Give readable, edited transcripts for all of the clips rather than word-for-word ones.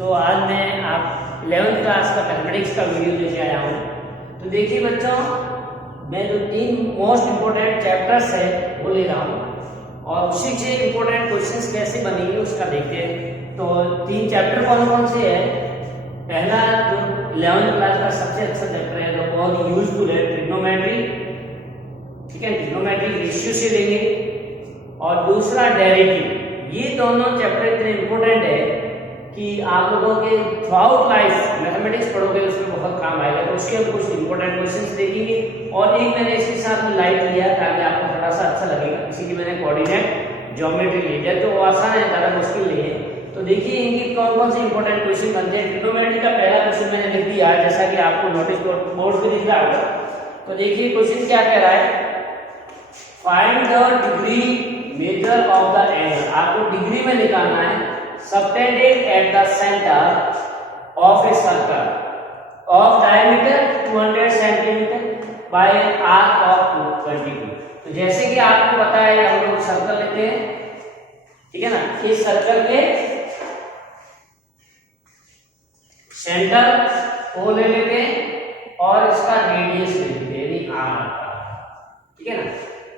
तो आज मैं आप 11th क्लास का मैथमेटिक्स का वीडियो लेके आया हूँ। तो देखिए बच्चों, मैं जो 3 मोस्ट इम्पोर्टेंट चैप्टर्स है वो ले रहा हूँ और उसी से इम्पोर्टेंट क्वेश्चंस कैसे बनेंगे उसका देखते हैं। तो 3 चैप्टर कौन कौन से हैं? पहला जो 11th क्लास का सबसे अच्छा चैप्टर है जो बहुत यूजफुल है, ट्रिग्नोमेट्री। ठीक है, ट्रिग्नोमेट्री रेशियो से लेंगे। और दूसरा डेरिवेटिव। ये दोनों चैप्टर इतने इम्पोर्टेंट है कि आप लोगों के थ्रू आउट लाइफ मैथमेटिक्स पढ़ोगे उसमें बहुत काम आएगा। तो उसके हम कुछ इंपॉर्टेंट क्वेश्चंस देखेंगे और एक मैंने इसके साथ में लाइट लिया ताकि आपको थोड़ा सा अच्छा लगेगा, इसीलिए मैंने कोऑर्डिनेट ज्योमेट्री ले लिया। तो वो आसान है, ज़्यादा मुश्किल नहीं है। तो देखिए इनके कौन कौन से इंपॉर्टेंट क्वेश्चन बनते हैं। ट्रिग्नोमेट्री का पहला क्वेश्चन मैंने लिख दिया जैसा कि आपको नोटिस बोर्ड पे दिख रहा होगा। तो देखिए क्वेश्चन क्या कह रहा है, find the degree measure of the angle. आपको डिग्री में निकालना है subtended at the centre of a circle of diameter 200 centimetre bye arc of 22। तो जैसे कि आपको पता है हम लोग सर्कल लेते हैं, ठीक है ना। इस सर्कल के सेंटर को ले लेते हैं और इसका रेडियस ले लेते हैं यानी आर, ठीक है ना।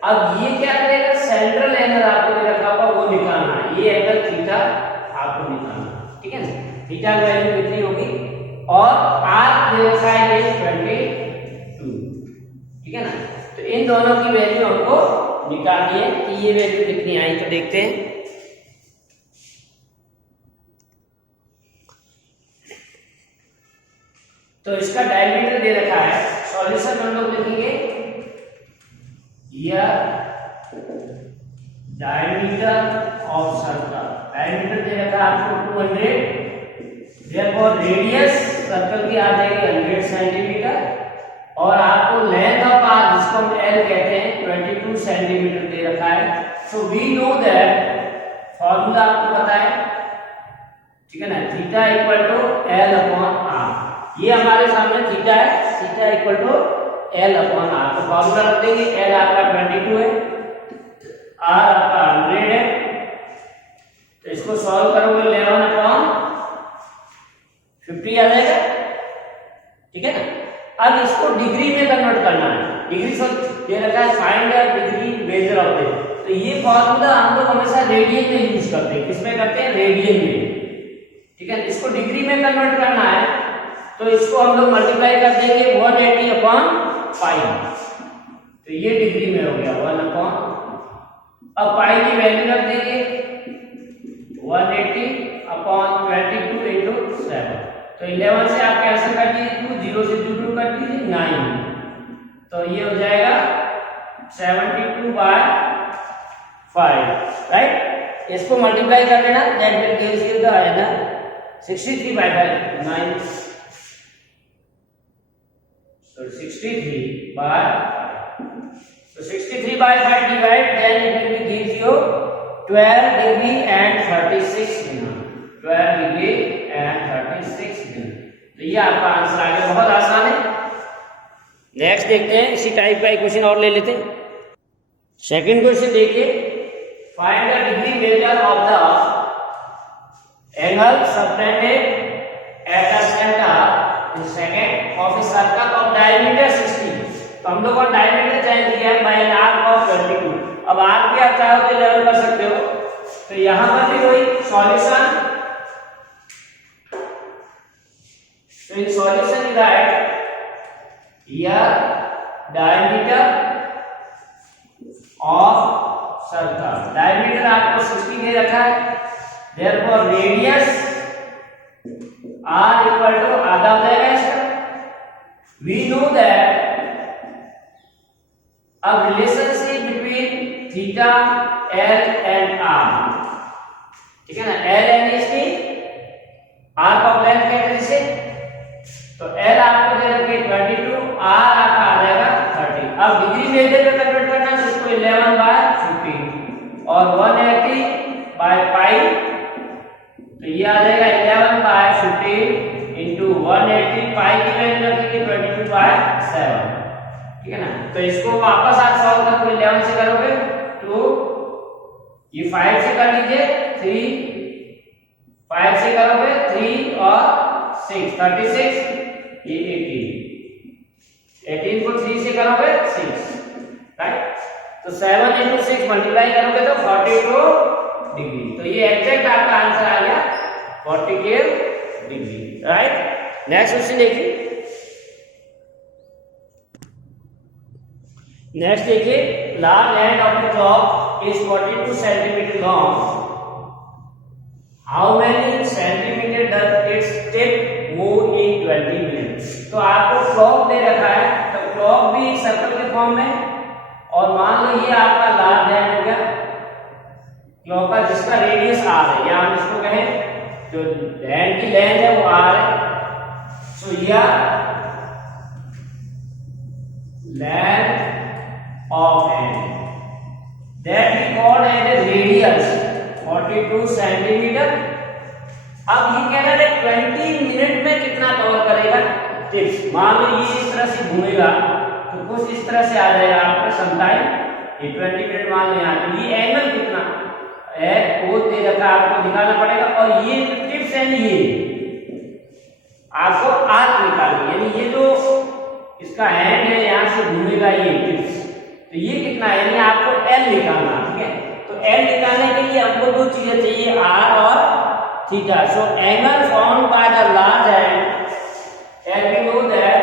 अब ये क्या करेगा, सेंट्रल एंगल आपको दे रखा होगा वो निकालना है। ये एंगल थीटा आपको निकालना है, ठीक है ना। थीटा की वैल्यू कितनी होगी और आर दे रखा है ये 22, ठीक है ना। तो इन दोनों की वैल्यू हमको निकालनी है कि ये वैल्यू कितनी आई। तो देखते हैं। तो इसका डायमीटर दे रखा है, सॉल्यूशन हम लोग लिखेंगे या डायमीटर ऑफ सर्कल। डायमीटर दे रखा है आपको 200, देयरफॉर रेडियस सर्कल की आ जाएगी 100 सेंटीमीटर और आपको लेंथ ऑफ आर्क जिसको हम एल कहते हैं 22 सेंटीमीटर दे रखा है। So we know that formula आपको पता है, ठीक है ना। Theta equal to L upon R. ये हमारे सामने थीटा है, theta equal to L upon R. तो फॉर्मूला रख देंगे, एल आपका 22 है, आर आपका 100 है। तो इसको सॉल्व करोगे 11 अपॉन 50 आ जाएगा, ठीक है ना। अब इसको डिग्री में कन्वर्ट करना है। डिग्री से दे रखा है find the degree measure of it. तो ये फॉर्मूला हम लोग हमेशा रेडियन में यूज करते हैं। किसमें करते हैं? रेडियन में, ठीक है। इसको डिग्री में कन्वर्ट करना है तो इसको हम लोग मल्टीप्लाई कर देंगे 180 अपॉन 5। तो ये डिग्री में हो गया 1 अपॉन, अब पाई की वैल्यू रख देंगे 180 अपॉन 22 इंटू 7। तो 11 से आप कैंसिल कर दीजिए, 2 0 से 2 कर दीजिए 9। तो ये हो जाएगा 72 बाय 5, राइट। इसको मल्टीप्लाई कर देना, that will give you the answer 63 by 9। So 63 by 5. So 63 by 5 divide, then it will give you 12 degree and 36 minutes. 12 degree and 36 minutes. तो ये आपका आंसर आ गया, बहुत आसान है। नेक्स्ट देखते हैं, इसी टाइप का एक क्वेश्चन और ले लेते हैं। सेकंड क्वेश्चन देखिए, find the degree measure of the angle subtended at the centre second of a circle of diameter 60। तो हम लोग को डायमीटर चेंज किया है बाय आर्क ऑफ 22। अब आर्क भी आप चाहो तो लेवल कर सकते हो। तो यहां पर भी वही सॉल्यूशन। तो इन सॉल्यूशन इज राइट या डायमीटर ऑफ सर्कल। डायमीटर आपको 60 दे रखा है, therefore radius R equal to आधा हो जाएगा इसका। We know that a relationship between theta l and r, ठीक है ना। l यानी इसकी आर्क ऑफ लेंथ कहते हैं इसे। तो l आपको दे रखी है 22, r आपका आ जाएगा 30। अब डिग्री मेजर में कन्वर्ट करना है तो इसको 11 बाय 50 और 180 बाय 5। तो ये आ जाएगा 11 बाय 50 इंटू 180। पाई की वैल्यू रखेंगे 22 बाय 7, ठीक है ना। तो इसको वापस आप सॉल्व करोगे 11 से करोगे तो ये 5 से कर लीजिए 3 5 से करोगे 3 और 6 36, ये 18 को 3 से करोगे 6, राइट। तो 7 into 6 मल्टीप्लाई करोगे तो 42 डिग्री। तो ये एग्जैक्ट आपका आंसर आ गया 42 डिग्री, राइट। नेक्स्ट क्वेश्चन देखिए। नेक्स्ट देखिए, large end of the clock is 42 centimetre long, how many centimetre does its tip move in 20 minutes. तो आपको क्लॉक दे रखा है, तो क्लॉक भी एक सर्कल के फॉर्म में, और मान लो ये आपका लार्ज एंड हो गया क्लॉक का, जिसका रेडियस आर है, या हम इसको कहें जो हैंड की लेंथ है वो आर है। सो या length of hand that we call as a radius 42 centimetre. अब ये कह रहा है 20 मिनट में कितना कवर करेगा टिप्स। मान लो ये इस तरह से घूमेगा तो कुछ इस तरह से आ जाएगा आपका समटाइम, ये 20 मिनट मान लो यहाँ। तो ये एंगल कितना है वो दे रखा है, आपको निकालना पड़ेगा। और ये टिप्स है, ये आपको आर्क निकालनी, यानी ये जो इसका हैंड है यहाँ से घूमेगा ये टिप्स, तो ये कितना है, यानी आपको एल निकालना, ठीक है। तो एल निकालने के लिए हमको दो चीजें चाहिए, आर और थीटा। So angle formed by the large hand, L we know that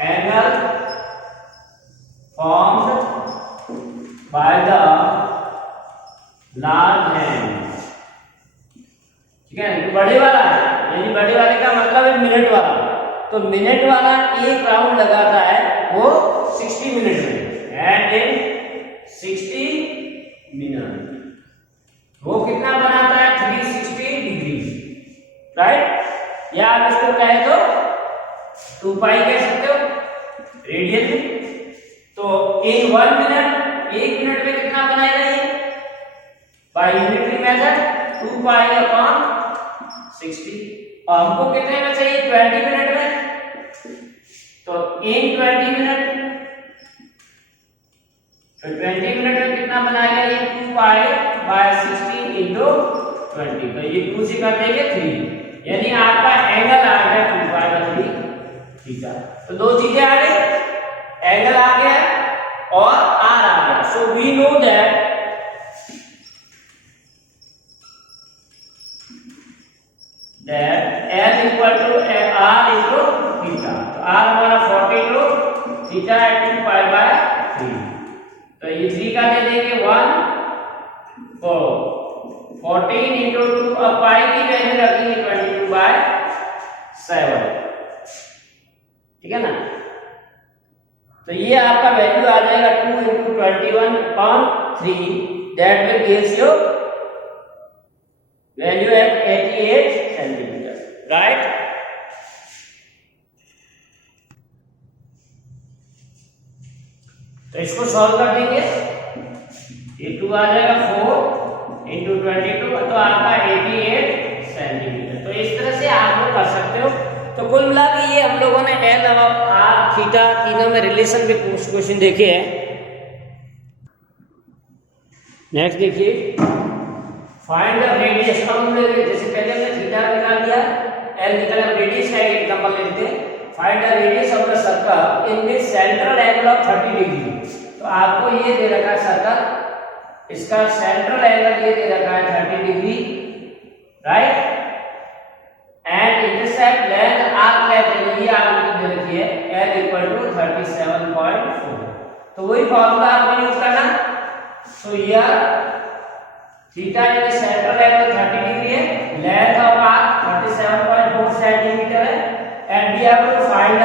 angle formed by the large hand, ठीक है। तो बड़े वाला है, यानी बड़े वाले का मतलब है मिनट वाला। तो मिनट वाला एक राउंड लगाता है वो 60 मिनट में, and in 60 मिनट वो कितना बनाता है 360 डिग्री, राइट। या आप इसको कहे तो 2 पाई कह सकते हो रेडियन में। तो इन 1 मिनट, 1 मिनट में कितना बनाएगा ये by unitary method 2 pi upon 60। और हमको कितने में चाहिए 20 मिनट में, तो इन 20 मिनट, तो 20 मिनट में कितना बनाएगा ये 2 पाई बाय 60 इंटू 20। तो ये 2 से कर देंगे 3, यानी आपका एंगल आ गया 2 पाई बाय 3 थीटा। तो दो चीजें आ गई, एंगल आ गया और आर आ गया। So we know that L equal to R into theta. तो आर हमारा 42, थीटा है 2 पाई बाय 3। तो ये 3 का दे देंगे 1 4 14 इंटू 2। अब पाई की वैल्यू रखेंगे 22 बाय 7, ठीक है ना। तो ये आपका वैल्यू आ जाएगा 2 into 21/3, that will gives you value at 88 centimetre, right. तो इसको सॉल्व कर देंगे, ये 2 आ जाएगा 4 इंटू 22, तो आपका 88 सेंटीमीटर। तो इस तरह से आप लोग कर सकते हो। तो कुल मिला के ये हम लोगों ने एल और आर थीटा तीनों में रिलेशन के क्वेश्चन देखे हैं। नेक्स्ट देखिए, फाइंड द रेडियस। अब हम लोग जैसे पहले हमने थीटा निकाल दिया, एल निकाला, रेडियस का एक एग्जांपल ले लेते हैं। Find the radius of the circle in which central angle of 30 degree. तो आपको ये दे रखा है सर्कल, इसका सेंट्रल एंगल ये दे रखा है 30 degree, right. And intercept length arc length ये आपको दे रखी है L इक्वल टू 37.4। तो वही फॉर्मूला आपको यूज करना। सो हियर थीटा यानी सेंट्रल एंगल 30 डिग्री है, लेंथ ऑफ आर्क 37.4 सेंटीमीटर है, and we have to find the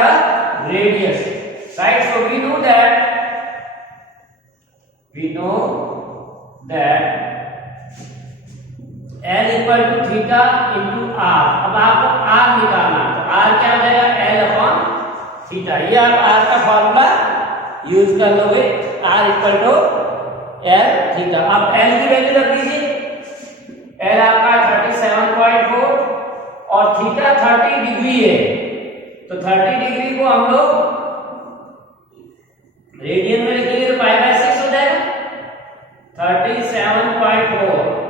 radius, right. So we know that L equal to theta into R. अब आपको are निकालना, तो are क्या हो जाएगा L अपॉन थीटा। ये आप आर का फॉर्मूला यूज कर लोगे, R equal to L theta. अब L की वैल्यू रख दीजिए, L आपका 37.4 और थीटा 30 डिग्री है। तो 30 डिग्री को हम लोग रेडियन में लिखेंगे तो पाई बाय 6 हो जाएगा। 37.4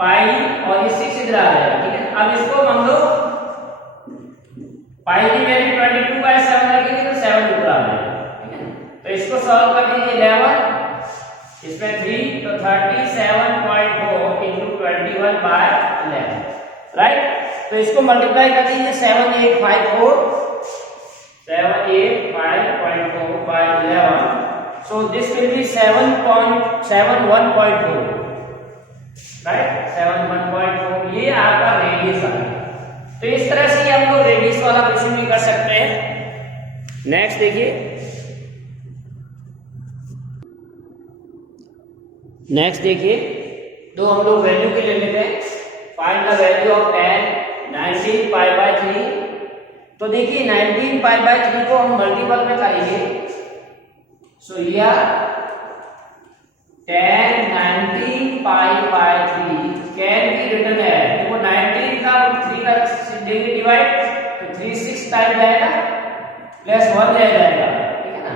पाई और ये 6 इधर आ जाएगा, ठीक है। अब इसको हम लोग पाई की वैल्यू 22/7 रखेंगे तो 7 ऊपर आ जाएगा, ठीक है। तो इसको सॉल्व कर दीजिए 11, इसमें 3 तो 37.4 into 21/11, राइट। तो इसको मल्टीप्लाई कर दीजिए 7854 by 11, so this will be 7.71.4, right, 7.1.4, ये आपका रेडियस आ गया। तो इस तरह से हम लोग रेडियस वाला क्वेश्चन भी कर सकते हैं। नेक्स्ट देखिए, तो हम लोग वैल्यू के ले लेते हैं। Find the value of tan 19π/3। तो देखिए 19π/3 को हम मल्टीपल में करेंगे, so here tan 19π/3 can be written है, देखो 19 का 3 का देंगे डिवाइड तो 3 6 टाइम जाएगा प्लस 1 रह जाएगा, ठीक है ना।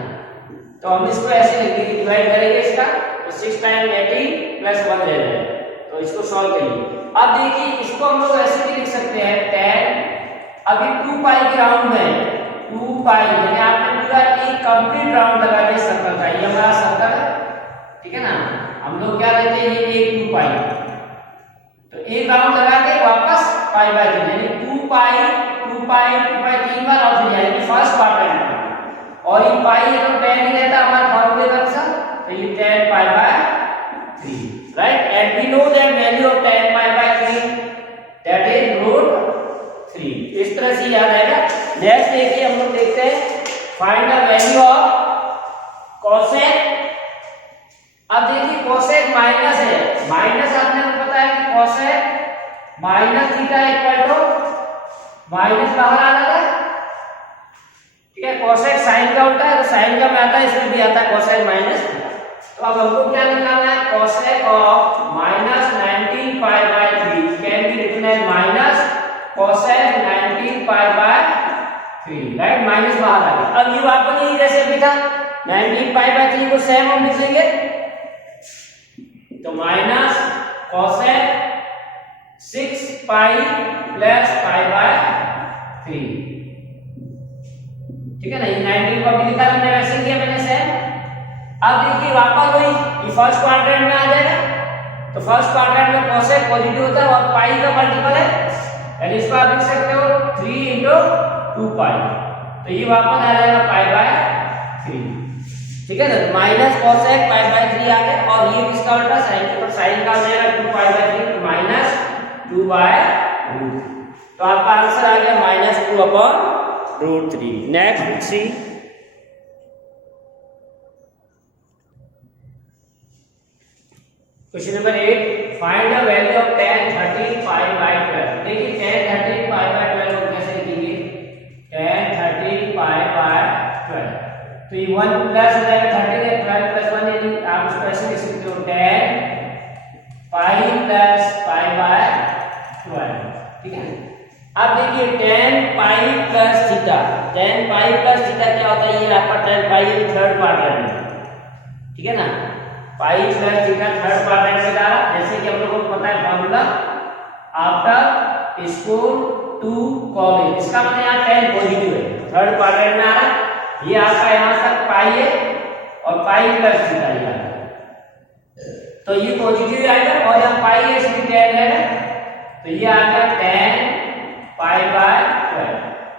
तो हम इसको ऐसे लिखेंगे, डिवाइड करेंगे इसका तो 6 टाइम 18 प्लस 1 रह जाएगा। तो इसको सॉल्व करिए। अब देखिए इसको हम लोग ऐसे भी लिख सकते हैं, tan अभी 2 पाई के राउंड में 2 पाई यानी आपने पूरा एक कंप्लीट राउंड लगा दिया सर्कल का, ये हमारा सर्कल है, ठीक है ना। हम लोग क्या लेते हैं, ये एक 2 पाई, तो एक राउंड लगा के वापस π/3 यानी 2 पाई 2 पाई 2 पाई 3 बार ऑफ जाएगी फर्स्ट क्वाड्रेंट में, और ये पाई तो tan ही रहता हमारा फॉर्मूले का आंसर, तो ये tan π/3, right. And we know that value of tan π/3 that is √3। इस तरह से याद आएगा। नेक्स्ट देखिए हम लोग देखते हैं, find the value of cosec। अब देखिए cosec माइनस है, माइनस आपने को पता है कि cosec minus theta equal to minus बाहर आ जाता है, ठीक है। cosec साइन का उल्टा है, तो साइन का में आता है, इसमें भी आता है cosec माइनस। तो अब हमको क्या निकालना है, cosec of -19π/3 can be written as minus cosec 19π/3, right, minus बाहर आ गया। अब ये वापस नहीं जैसे भी था 19π/3 को सेम हम लिखेंगे, तो माइनस cosec 6π प्लस π/3, ठीक है ना। ये 19 को भी लिखा हमने, वैसे किया मैंने सेम। अब देखिए वापस वही ये फर्स्ट क्वाड्रेंट में आ जाएगा, तो फर्स्ट क्वाड्रेंट में cosec पॉजिटिव होता है और पाई का मल्टीपल है, यानी इसको आप लिख सकते हो 3 × 2 पाई, तो ये वापस आ जाएगा π/3, ठीक है ना। माइनस cosec π/3 आ गया, और ये किसका उल्टा साइन के, साइन का आ जाएगा 2π/3 तो माइनस 2/√। तो आपका आंसर आ गया -2/√3। Next see, question number 8, find the value of tan 13π/12। देखिए tan 13π/12 को कैसे लिखेंगे, tan 13π/12, तो ये 1 प्लस हो जाएगा 13 है, 12 प्लस 1 यानी आप इसको ऐसे लिख सकते हो tan पाई प्लस π/12, ठीक है। अब देखिए tan पाई प्लस थीटा, tan पाई प्लस थीटा क्या होता है, ये आपका tan पाई है थर्ड क्वाड्रेंट में, ठीक है ना। Pi plus theta third quadrant में डाला, जैसे कि हम लोगों को पता है formula after school to college, इसका मतलब यहाँ tan पॉजिटिव है, थर्ड क्वाड्रेंट में आ रहा है, ये आपका यहाँ तक पाई है और पाई प्लस थीटा ये आ रहा है, तो ये पॉजिटिव आएगा, और यहाँ पाई है इसमें tan है, तो ये आ गया tan π/12।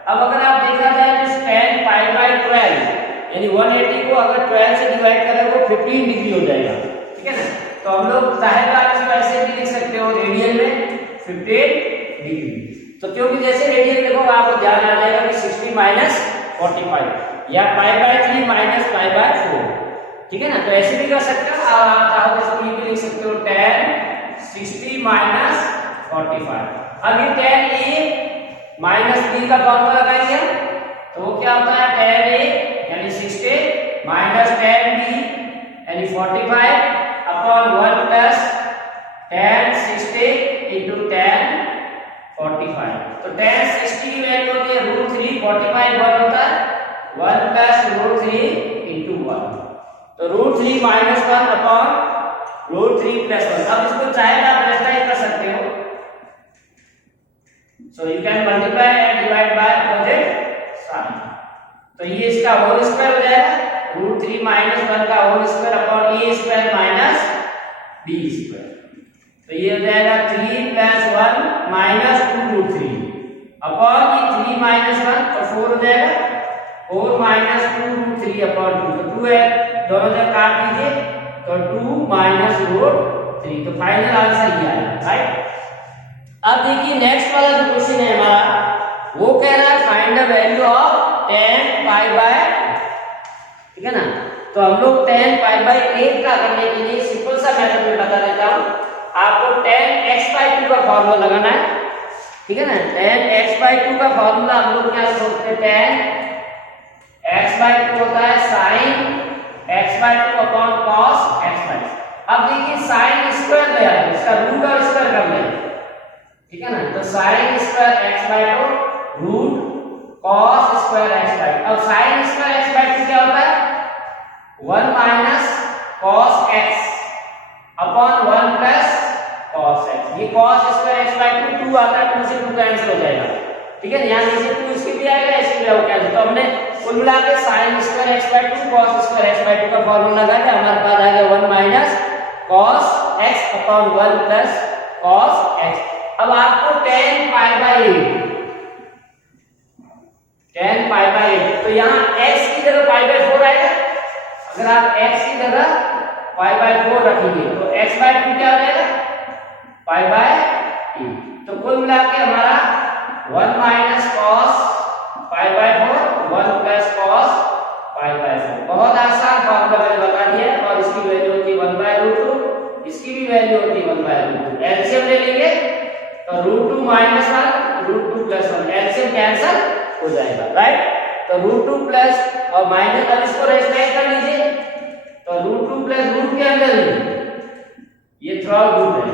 अब अगर आप देखा जाए तो tan π/12 यानी 180 को अगर 12 से डिवाइड करें वो 15 डिग्री हो जाएगा, ठीक है ना। तो हम लोग चाहे तो आप इसको ऐसे भी लिख सकते हो रेडियन में 15 डिग्री, तो क्योंकि जैसे रेडियन देखोगे आपको ध्यान आ जाएगा कि 60 - 45 या π/3 - π/4, ठीक है ना। तो ऐसे भी कर सकते हो, और आप चाहो तो इसको ये भी लिख सकते हो tan 60 - 45। अब ये tan a -b का फॉर्मूला लगाएंगे, तो वो क्या होता है, tan a यानी 60 माइनस tan b यानी 45 upon 1 plus tan 60 into tan 45। तो tan 60 की वैल्यू होती है √3, 45 1 होता है 1 प्लस √3 into 1, तो √3 - 1 अपॉन √3 + 1। अब इसको चाहे आप ऐसा ही कर सकते हो, so you can multiply and divide by opposite sign. तो ये इसका होल स्क्वायर हो जाएगा √3 - 1 का whole square upon a square minus b square. तो ये हो जाएगा 3 + 1 - 2√3 अपॉन ये 3 - 1 तो 4 हो जाएगा 4 - 2√3 अपॉन 2 तो 2 है, दोनों जगह काट दीजिए तो 2 - √3 तो फाइनल आंसर ये आएगा, राइट। अब देखिए नेक्स्ट वाला जो क्वेश्चन है हमारा वो कह रहा है find the value of tan π/, ठीक है ना। तो हम लोग tan π/8 का करने के लिए सिंपल सा मेथड में बता देता हूं आपको। tan x/2 का फार्मूला लगाना है, ठीक है ना। tan x/2 का फार्मूला हम लोग क्या सोचते हैं, tan x/2 होता है sin x/2 upon cos x/2। अब देखिए sin स्क्वायर ले आए, इसका रूट और स्क्वायर कर लें, ठीक है ना। तो sin square x/2 root cos square x/2। अब sin स्क्वायर x/2 क्या होता है 1 minus cos x upon 1 plus cos x। ये cos स्क्वायर x/2 2 आता है, 2 से 2 कैंसिल हो जाएगा, ठीक है। यहां नीचे 2 इसके भी आएगा, इसके भी आएगा कैंसिल। तो हमने कुल मिला के sin square x/2 cos square x/2 का फार्मूला लगा के हमारे पास आ गया 1 minus cos x upon 1 plus cos x। अब आपको tan π/8 तो यहाँ x की जगह π/4 आएगा। अगर आप x की जगह π/4 रखेंगे तो x/2 क्या हो जाएगा π/8। तो कुल मिला के हमारा 1 माइनस cos π/4 1 प्लस cos π/4। बहुत आसान फार्मूला मैंने बता दिया और इसकी वैल्यू होती है 1/√2, इसकी भी वैल्यू होती है 1/√2। एलसीएम ले लेंगे तो √2 - 1 √2 + 1 एलसीएम कैंसिल हो जाएगा, राइट। तो √2 प्लस और माइनस, अब इसको रेशनाइज कर लीजिए तो √2 प्लस रूट के अंदर ये थ्रू रूट है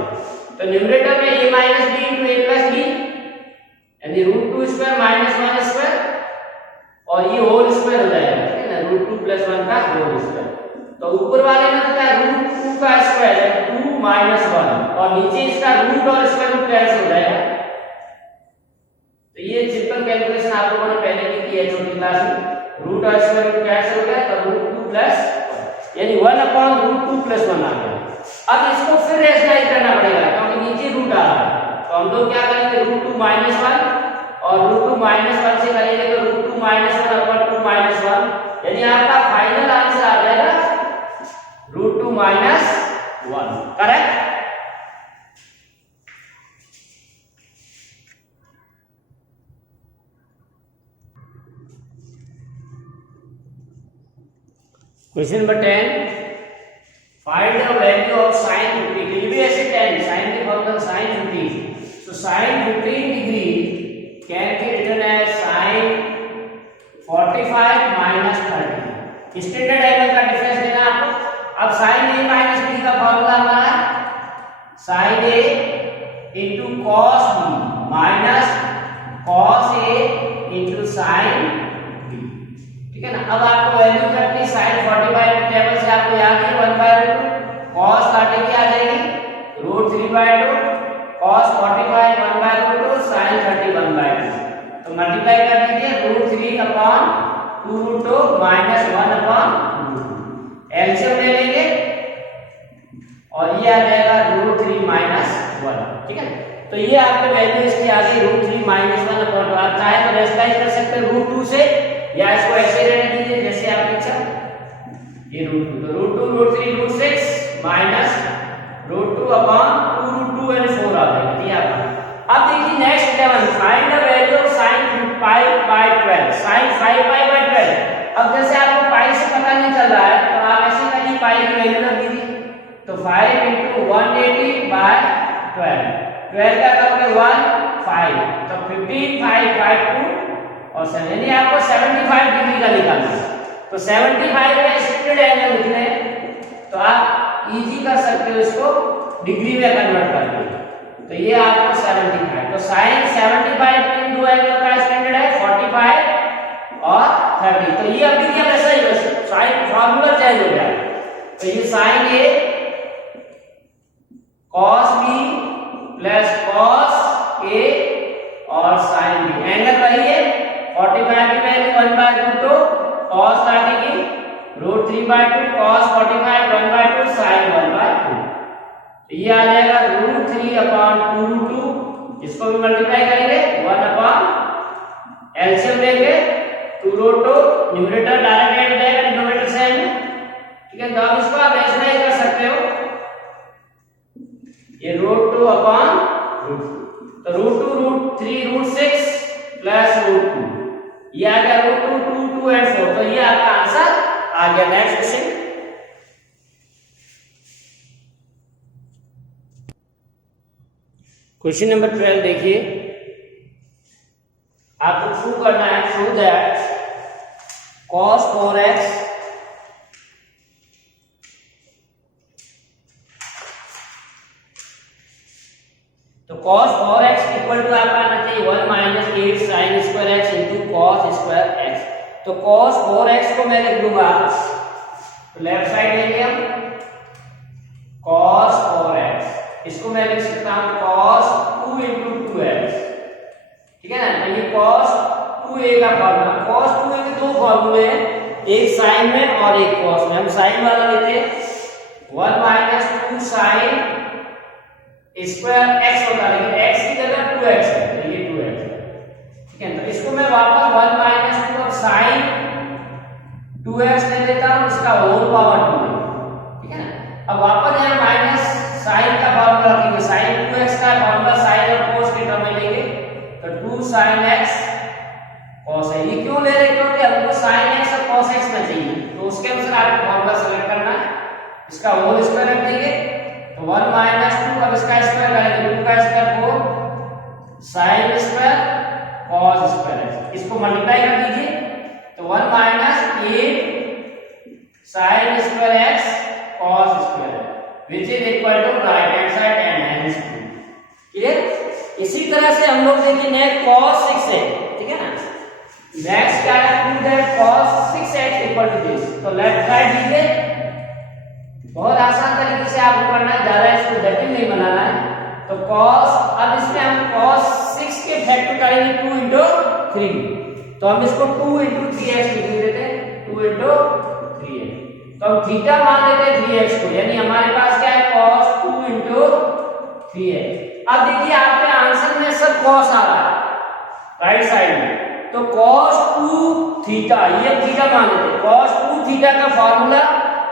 तो न्यूमरेटर में a - b * a + b यानी √2 स्क्वायर माइनस 1 स्क्वायर और ये होल स्क्वायर हो जाएगा, ठीक है ना। √2 + 1 का होल स्क्वायर। तो ऊपर वाले में क्या है √2 का स्क्वायर है 2 - 1 और नीचे इसका रूट और स्क्वायर रूट कैंसिल हो जाएगा। तो ये सिंपल कैलकुलेशन आप लोगों ने पहले भी की है छोटी क्लास में। रूट और स्क्वायर रूट कैंसिल हो गया तो √2 + यानी 1 अपॉन √2 + 1 आ गया। अब इसको फिर रेशनाइज करना पड़ेगा क्योंकि नीचे रूट आ रहा है। तो हम लोग क्या करेंगे √2 - 1 और √2 - 1 से करेंगे तो √2 - 1 अपॉन 2 - 1 यानी आपका फाइनल आंसर आ जाएगा √2 - 1, correct. Question number 10 find the value of sin 50। ये भी ऐसे 10 sin के formula sin 50। So sin 15 degree can be written as sin 45 - 30। Standard angle का डिफरेंस देना आपको। अब sin a - b का फॉर्मूला हमारा sin a * cos b minus cos a * sin b, ठीक है ना। अब आपको वैल्यू करनी sin 45 के टेबल से आपको याद है 1/√2 cos 30 की आ जाएगी √3/2 cos 45 1/√2 sin 30 1/2। तो मल्टीप्लाई कर दीजिए √3 अपॉन 2√2 माइनस 1 अपॉन एलसीएम ले लेंगे और ये आ जाएगा √3 - 1, ठीक है। तो ये आपके वैल्यू इसकी आ गई √3 - 1 अपॉन। आप चाहे तो रेशनाइज कर सकते हैं √2 से या इसको ऐसे रहने दीजिए जैसे आपकी इच्छा। ये √2 तो √2 √3 √6 माइनस √2 अपॉन 2√2 एंड 4 आ जाएगा, ठीक है। अब देखिए next 11 find the value of sin π/12 sin 5π/12। अब जैसे आपको पाई से पता नहीं चल रहा है तो आप ऐसे करिए पाई की वैल्यू रख दीजिए तो 5 * 180/12 12 का करोगे 1 5 तो 15 5 5 2 और 7 यानी आपको 75 डिग्री का निकालना है। तो 75 में स्टैंडर्ड एंगल लिखना है तो आप इजी कर सकते हो इसको डिग्री में कन्वर्ट करके। तो ये आपको 75 तो sin 75 इन दो एंगल का स्टैंडर्ड है 45 और 30। तो ये अभी क्या वैसा ही बस sin फार्मूला चेंज हो गया। तो ये sin a cos b plus cos a और 3/2 cos 45 1/2 sin 1/2। तो ये आ जाएगा √3/2√2, इसको भी मल्टीप्लाई करेंगे 1/, एलसीएम लेंगे 2√2, न्यूमरेटर डायरेक्ट ऐड हो जाएगा डिनोमिनेटर से में, ठीक है। तो अब इसको आप रेशनलाइज कर सकते हो, ये √2/√2, तो √2 √3 √6 प्लस √2, ये आ गया √2 2 2 और 4, तो ये आपका आंसर आ गया। नेक्स्ट क्वेश्चन, क्वेश्चन नंबर 12 देखिए, आपको प्रूव करना है, शो दैट cos 4x तो cos 4x इक्वल टू आपका आना चाहिए 1 - 8 sin square x into cos square x। तो cos 4x को मैं लिख दूंगा, तो लेफ्ट साइड लेंगे हम cos 4x, इसको मैं लिख सकता हूं cos 2 इंटू 2x, ठीक है ना। तो ये cos 2a का फॉर्मूला, cos 2a के दो फॉर्मूले हैं, एक साइन में और एक cos में। हम साइन वाला लेते हैं, 1 - 2 sin स्क्वायर x होगा, लेकिन x की जगह 2x है, तो ये 2x है, ठीक है। तो इसको मैं वापस 1 - 2 और sin 2x ले लेता हूं, इसका होल पावर 2 है, ठीक है ना। अब वापस यहां माइनस sin का फॉर्मूला रखेंगे, sin 2x का फॉर्मूला sin और cos के टर्म में लेंगे, तो 2 sin x cos है। ये क्यों ले रहे हैं, क्योंकि हमको sin x और cos x में चाहिए, तो उसके अनुसार आपको फॉर्मूला सेलेक्ट करना है। इसका होल स्क्वायर रख देंगे, तो 1 - 2, अब इसका स्क्वायर करेंगे, 2 का square 4 sin square cos square, इसको मल्टीप्लाई कर दीजिए, तो 1 - 8 sin square x cos square, which is equal to right hand side and hence 2। Clear. इसी तरह से हम लोग देखिए नेक्स्ट cos 6 है, ठीक है ना। नेक्स्ट क्या है, prove that cos 6x equal to this, तो लेफ्ट साइड लीजिए, बहुत आसान तरीके से आपको करना है, ज्यादा इसको जटिल नहीं बनाना है। तो cos, अब इसमें हम cos 6 के फैक्टर करेंगे 2 into 3, तो हम इसको 2 into 3x लिख देते हैं, 2 into 3x, तो हम थीटा मान लेते हैं 3x को, यानी हमारे पास क्या है cos 2 into 3x। अब देखिए आपके आंसर में सब cos आ रहा है राइट साइड में, तो cos 2 थीटा, ये थीटा मान लेते हैं, cos 2 थीटा का formula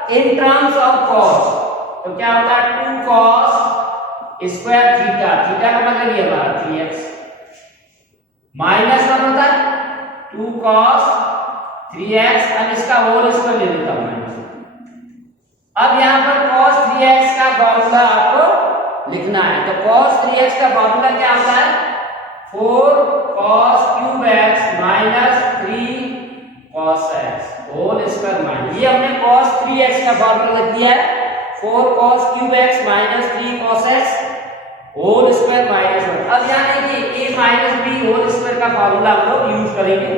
in terms of cos, तो क्या होता है 2 cos स्क्वायर थीटा, थीटा का मतलब ये हमारा 3x, माइनस 1 होता है 2 cos 3x, अब इसका होल स्क्वायर ले लेता हूं माइनस। अब यहां पर cos 3x का फॉर्मूला आपको लिखना है, तो cos 3x का फॉर्मूला क्या होता है 4 cos cube x minus 3 cos x whole square minus, ये हमने cos 3x का फॉर्मूला लिख दिया है, 4 cos cube x minus 3 cos x whole square minus 1। अब यहाँ देखिए a minus b whole square का फॉर्मूला हम लोग यूज करेंगे,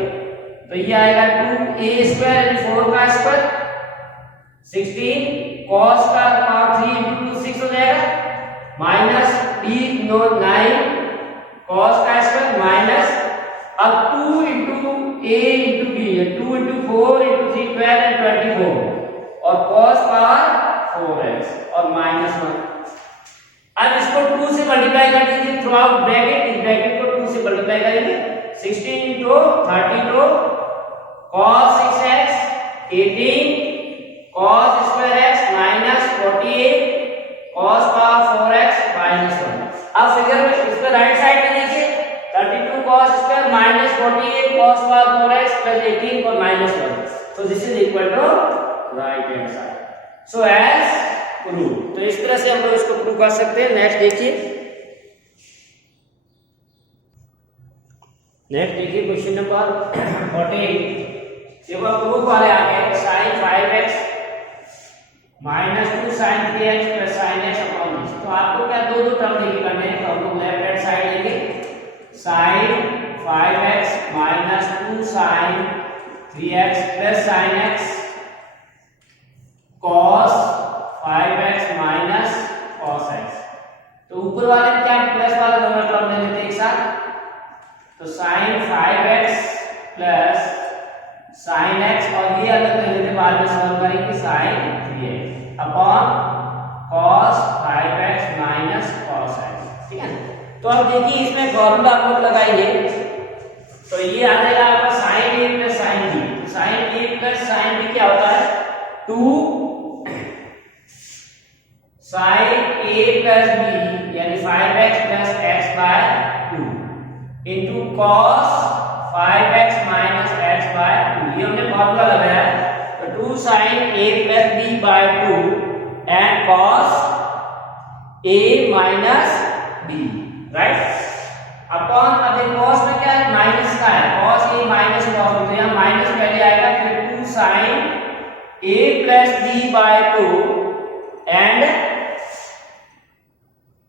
तो ये आएगा 2a स्क्वायर यानी 4 का स्क्वायर 16 cos का पावर 3 into 2 6 हो जाएगा, माइनस b 9 cos का स्क्वायर माइनस, अब 2 into a into b, 2 into 4 into 3 12 and 24 और cos पावर 4x और माइनस 1। अब इसको 2 से मल्टीप्लाई कर दीजिए थ्रू आउट ब्रैकेट, इस ब्रैकेट को 2 से मल्टीप्लाई करेंगे, 16 into 32 cos 6x 18 cos square x minus 48 cos power 4x minus 1। अब फिगर में इसको राइट साइड में देखिए, 32 cos square minus 48 cos power 4x plus 18 और minus 1, so this is equal to right hand side, so as prove. तो इस तरह से हम लोग इसको प्रूव कर सकते हैं। नेक्स्ट देखिए, क्वेश्चन नंबर 14, देखो प्रूफ वाले आ गए, sin 5x minus 2 sin 3x plus sin x upon x, तो आपको क्या दो टर्म लेके करने हैं, तो हम लोग लेफ्ट हैंड साइड लेंगे, sin 5x minus 2 sin 3x plus sin x cos 5x minus cos x, तो ऊपर वाले क्या प्लस वाला दोनों टर्म ले लेते हैं एक साथ, तो sin 5x plus sine x और ये अलग ले लेते बाद में सॉल्व करेंगे sine 3x upon cos 5x minus cos x। ठीक है, तो अब देखिए इसमें फॉर्मूला हम लोग लगाएंगे तो ये आ जाएगा आपका साइन ए प्लस साइन बी। साइन ए प्लस साइन बी क्या होता है 2 साइन ए प्लस बी यानी 5x plus x by 2 into cos 5x minus x by 2। ये हमने फॉर्मूला लगाया है तो 2 sine a plus b by 2 and cos a minus b, right. Upon अब cos में क्या है माइनस का है, cos a minus cos b, तो यहाँ माइनस पहले आएगा फिर 2 sine a plus b by 2 and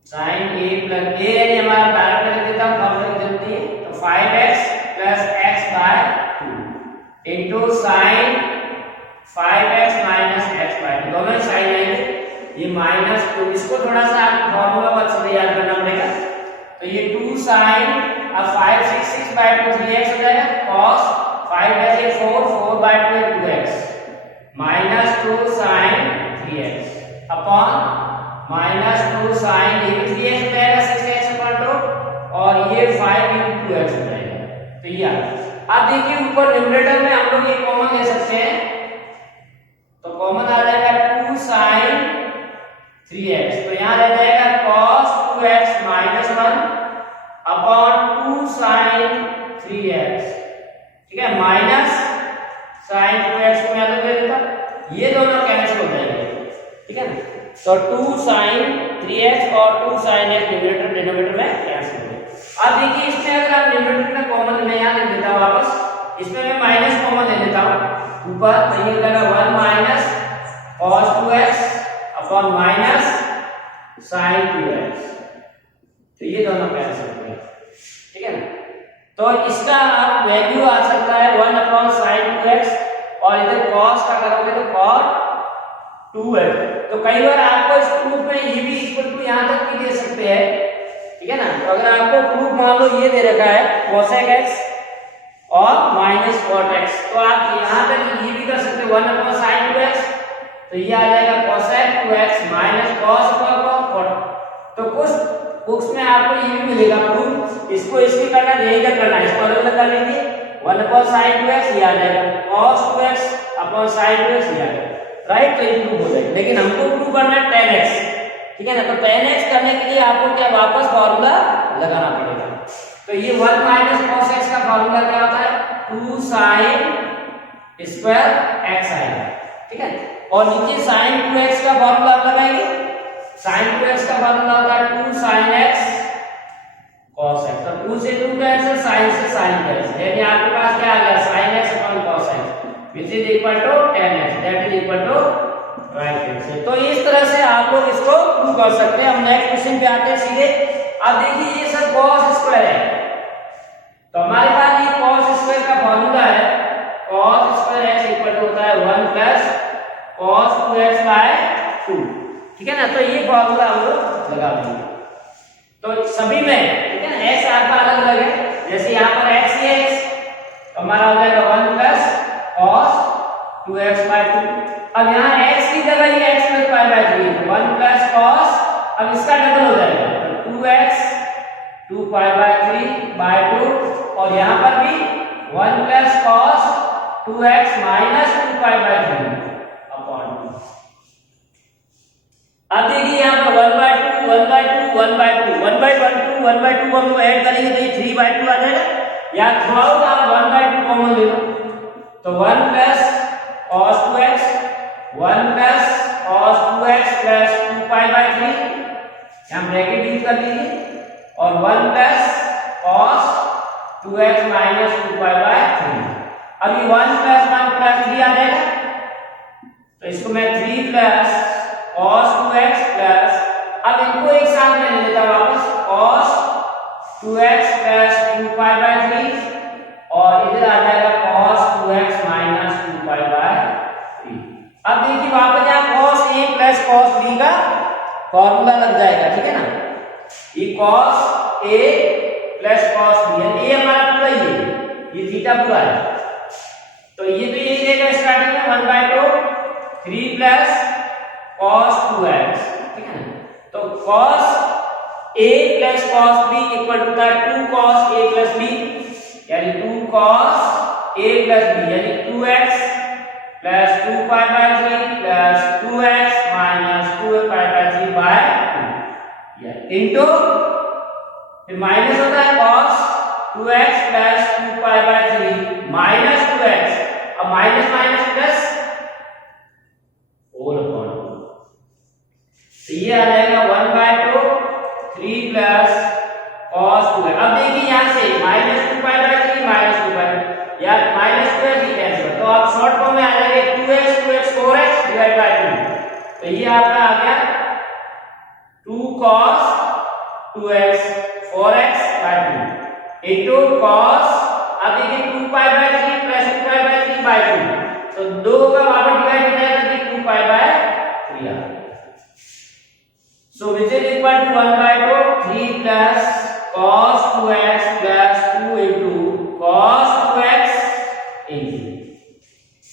sine a plus a यानी हमारा डायरेक्ट लिख देता हूं फॉर्मूला की जरूरत नहीं है तो 5x plus x by 2 into sine 5x minus x by 2, दोनों साइन आएंगे ये माइनस 2, इसको थोड़ा सा आप फॉर्मूला बस से याद करना पड़ेगा। तो ये 2 साइन अब 5 6 6 बाय 2 3x हो जाएगा cos 5 वैसे 4 4 by 2 2x minus 2 sine 3x upon minus 2 sine ये 3x हो जाएगा 6x अपॉन 2 और ये 5 into 2x हो जाएगा। तो ये अब देखिए ऊपर न्यूमरेटर में हम लोग ये कॉमन ले सकते हैं तो कॉमन आ जाएगा 2 साइन 3x, तो यहाँ रह जाएगा cos 2x minus 1 upon 2 sine 3x। ठीक है, माइनस साइन 2x को मैं अलग ले लेता, ये दोनों कैंसिल हो जाएंगे। ठीक है ना, तो 2 साइन 3x और 2 साइन x न्यूमरेटर डिनोमिनेटर में कैंसिल हो गए। अब देखिए इसमें अगर आप न्यूमरेटर में कॉमन मैं यहाँ ले लेता हूँ वापस, इसमें मैं माइनस कॉमन ले लेता हूँ ऊपर, तो ये हो जाएगा 1 minus cos 2x upon minus sine 2x, तो ये दोनों कैंसिल हो गए। ठीक है ना, तो इसका आप वैल्यू आ सकता है 1 अपॉन साइन 2x और इधर cos का करोगे तो cos 2x। तो कई बार आपको इस प्रूफ में ये भी इक्वल टू यहां तक भी दे सकते हैं। ठीक है ना, तो अगर आपको प्रूफ मान लो ये दे रखा है cosec x और माइनस cot x, तो आप यहां तक ये भी कर सकते हो 1 अपॉन साइन 2x, तो ये आ जाएगा cosec 2x minus cos cot। तो कुछ बुक्स में आपको ये भी मिलेगा प्रूफ, इसको इसकी करना यही का करना है, इसको अलग कर लीजिए 1 अपॉन साइन 2x ये आ जाएगा cos 2x upon sine 2x ये आ जाएगा, राइट। तो ये प्रूफ हो जाएगा, लेकिन हमको प्रूफ करना है 10x। ठीक है ना, तो 10x करने के लिए आपको क्या वापस फॉर्मूला लगाना पड़ेगा। तो ये 1 माइनस cos x का फॉर्मूला क्या होता है 2 साइन स्क्वायर x आएगा। ठीक है, और नीचे साइन 2x का फॉर्मूला लगाएंगे, साइन 2x का फॉर्मूला होता है 2 साइन x cos x, तो 2 से 2 कैंसिल, साइन से साइन कैंसिल, यानी आपके पास क्या आ गया sin x upon cos x which is equal to 10x, that is equal to right hand से। तो इस तरह से आप लोग इसको प्रूव कर सकते हैं। हम नेक्स्ट क्वेश्चन पे आते हैं सीधे। अब देखिए ये सब cos स्क्वायर है, तो हमारे पास ये cos स्क्वायर का फॉर्मूला है cos square x equal to होता है 1 प्लस cos 2x बाय 2। ठीक है ना, तो ये फॉर्मूला हम लोग लगा देंगे तो सभी में। ठीक है ना, x आपका अलग अलग है, जैसे यहाँ पर x ही x तो हमारा हो जाएगा 1 प्लस cos 2x बाय 2। अब यहाँ x की जगह ये x प्लस पाई बाय 3 तो 1 प्लस cos, अब इसका डबल हो जाएगा तो 2x 2 पाई बाय 3 बाय 2 और यहाँ पर भी 1 plus cos 2x minus 2 pi by 3 upon 2। अब देखिए यहाँ पर 1 by 2 1 by 2 1 by 2 1 by 1 2 1 by 2 को हम लोग ऐड करेंगे तो ये 3 बाय 2 आ जाएगा, या थ्रू आउट आप 1 बाय 2 कॉमन ले लो तो 1 plus cos 2x 1 plus cos 2x plus 2 pi by 3, यहाँ ब्रैकेट यूज कर लीजिए, और 1 plus cos 2x minus 2 pi by 3। अब ये 1 प्लस 1 प्लस 3 आ जाएगा, तो इसको मैं 3 प्लस cos 2x प्लस, अब इनको एक साथ में ले लेता वापस cos 2x plus 2 pi by 3 और इधर आ जाएगा cos 2x minus 2 pi by 3। अब देखिए वापस यहाँ cos a plus cos b का फॉर्मूला लग जाएगा। ठीक है ना, ये cos a plus cos b है, ये हमारा पूरा ही है, ये थीटा पूरा है तो ये तो यही रहेगा स्टार्टिंग में 1/2 3 प्लस cos 2x, ठीक है ना। तो cos a plus cos b equal to 2 cos a plus b, यानी 2 cos a प्लस b, यानी 2x plus 2 pi by 3 plus 2x minus 2 pi by 3 by 2, into फिर माइनस होता है cos 2x plus 2 pi by 3 minus 2x, अब minus minus plus whole upon, तो ये आ जाएगा 1/2 3 प्लस cos 2x। अब देखिए यहां से माइनस 2 पाई बाय 3 माइनस 2 पाई या माइनस 2x ही कैंसिल, तो आप शॉर्ट फॉर्म में आ जाएगा 2x 4x डिवाइड बाय 2, तो ये आपका आ गया 2 cos 2x 4x bye 2 into cos, अब देखिए 2 pi by 3 plus 2 pi by 3 by 2, तो 2 का वहां पर डिवाइड हो जाएगा तो 2 पाई बाय 3 आ गया। So which is equal to 1/2 3 plus cos 2x plus 2 into cos 2x into,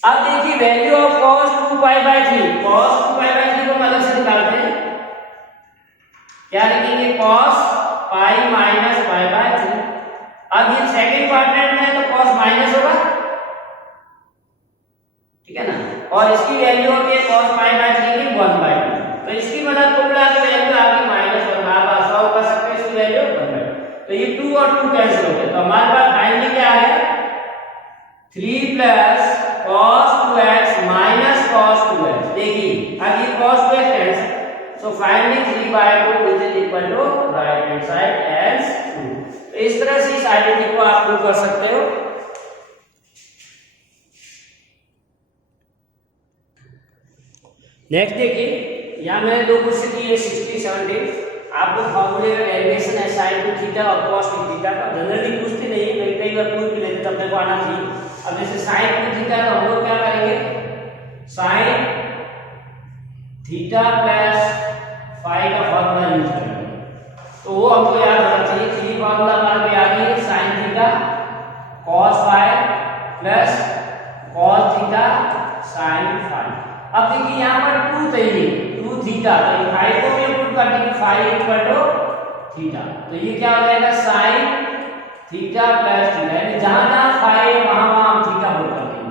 अब देखिए value of cos 2 pi by 3, cos 2 pi by 3 को हम अलग से निकालते हैं, क्या लिखेंगे cos pi minus pi by 3, अब ये सेकंड क्वाड्रेंट में है तो cos माइनस होगा, ठीक है ना, और इसकी वैल्यू होती है cos पाई बाय 3 की 1/2, तो इसकी मतलब कुल मिला के वैल्यू आपकी माइनस 1, आप आसान कर सकते हैं इसकी वैल्यू 1/2, तो ये 2 और 2 कैंसिल हो गए, तो हमारे पास फाइनली क्या आ गया 3 plus cos 2x minus cos 2x, देखिए अब ये cos 2x cancel, so finally 3/2 which is equal to right hand side as 2, तो इस तरह से इस आइडेंटिटी को आप प्रूव कर सकते हो। नेक्स्ट देखिए, यहाँ मैंने दो क्वेश्चन किए 60 70, आपको फॉर्मूले का डेरिवेशन है sin 2 थीटा और cos 2 थीटा का, जनरली पूछते नहीं है, कई बार पूछ भी लेते, तब तक आना चाहिए। अब जैसे sin 2 थीटा तो हम लोग क्या करेंगे, sin थीटा प्लस फाई का फॉर्मूला यूज करेंगे, तो वो हमको याद होना चाहिए। थ्री फॉर्मूला हमारे पे याद है, sin theta cos phi plus cos theta sin phi. अब देखिए यहाँ पर 2 चाहिए, 2 थीटा, तो फाई को भी पुट कर देंगे, फाई इक्वल टू थीटा, तो ये क्या हो जाएगा sin थीटा प्लस थीटा, यानी जहां जहां फाई है वहां वहां हम थीटा पुट कर देंगे।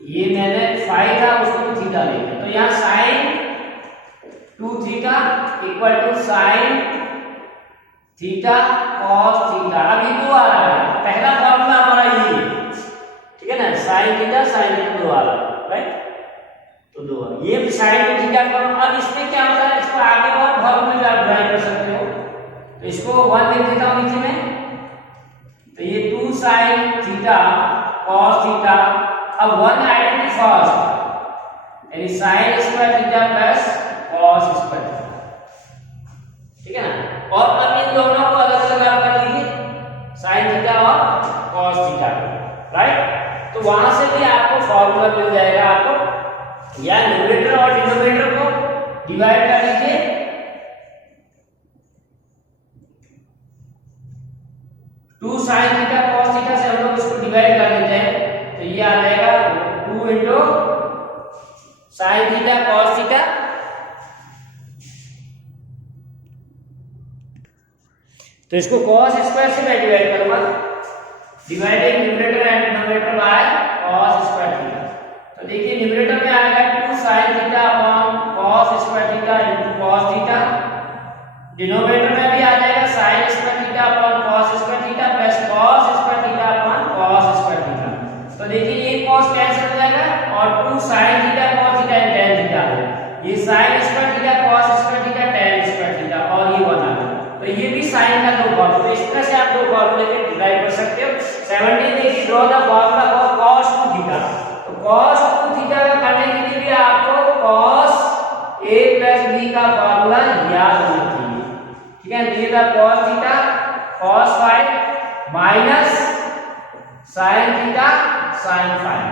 ये मैंने फाई था उसको थीटा ले लिया, तो यहाँ sin 2 theta equal to sin theta cos theta, अब ये 2 आ रहा है, पहला फॉर्मूला हमारा ये है, ठीक है ना, sin थीटा sin थीटा 2 आ रहा है, राइट, तो 2 ये sin 2 थीटा का, अब इसमें क्या होता है, इसको आगे और फॉर्मूले आप ड्राइव कर सकते हो, तो इसको 1 लिख देता हूं नीचे में, तो ये 2 sin थीटा cos थीटा, अब 1 आइडेंटिटी फर्स्ट, यानी sin square theta plus cos square theta, ठीक है ना, और अब इन दोनों को अलग अलग आप कर लीजिए, sin थीटा और cos थीटा, राइट, तो वहां से भी आपको फॉर्मूला मिल जाएगा आपको, या न्यूमरेटर और डिनोमिनेटर को डिवाइड कर लीजिए, two sin theta cos theta से हम लोग इसको डिवाइड कर देते हैं, तो ये आ जाएगा 2 into sin theta cos theta, तो इसको cos स्क्वायर से मैं डिवाइड करूंगा, dividing numerator and denominator by cos square theta, तो देखिए न्यूमरेटर में आएगा 2 sin theta upon cos square theta into cos theta, denominator में भी आ जाएगा sin square theta upon cos square theta plus cos square theta upon cos square theta, तो देखिए ये cos कैंसिल हो जाएगा और 2 sin theta cos theta and tan theta है, ये sin square theta cos square theta tan square theta, और ये 1 आ गया, तो ये भी sin का 2 फॉर्मूला, तो इस तरह से आप 2 फॉर्मूले के डिराइव कर सकते हो। 17 देखिए, draw the formula for cos 2 theta, तो cos 2 थीटा का करने के लिए भी आपको cos a प्लस b का फॉर्मूला याद होना चाहिए, ठीक है, ये था cos theta cos phi minus sin theta sin phi.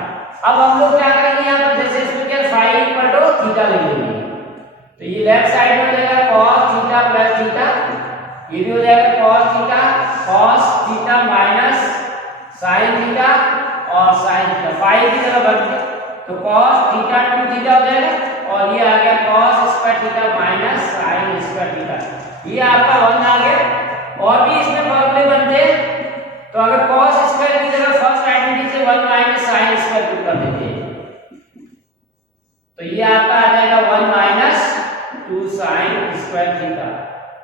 अब हम लोग क्या करेंगे, यहाँ पर जैसे इसमें क्या फाई इक्वल टू थीटा ले लेंगे, तो ये लेफ्ट साइड में हो जाएगा cos थीटा प्लस थीटा, ये भी हो जाएगा cos theta minus sine theta और साइन थीटा, फाइव की जगह बनते तो cos थीटा 2 थीटा हो जाएगा, और ये आ गया cos square theta minus sine square theta, ये आपका 1 आ गया। और भी इसमें फॉर्मूले बनते हैं, तो अगर cos स्क्वायर की जगह फर्स्ट आइडेंटिटी से 1 माइनस साइन स्क्वायर पुट कर देते हैं, तो ये आपका आ जाएगा 1 माइनस 2 साइन स्क्वायर थीटा,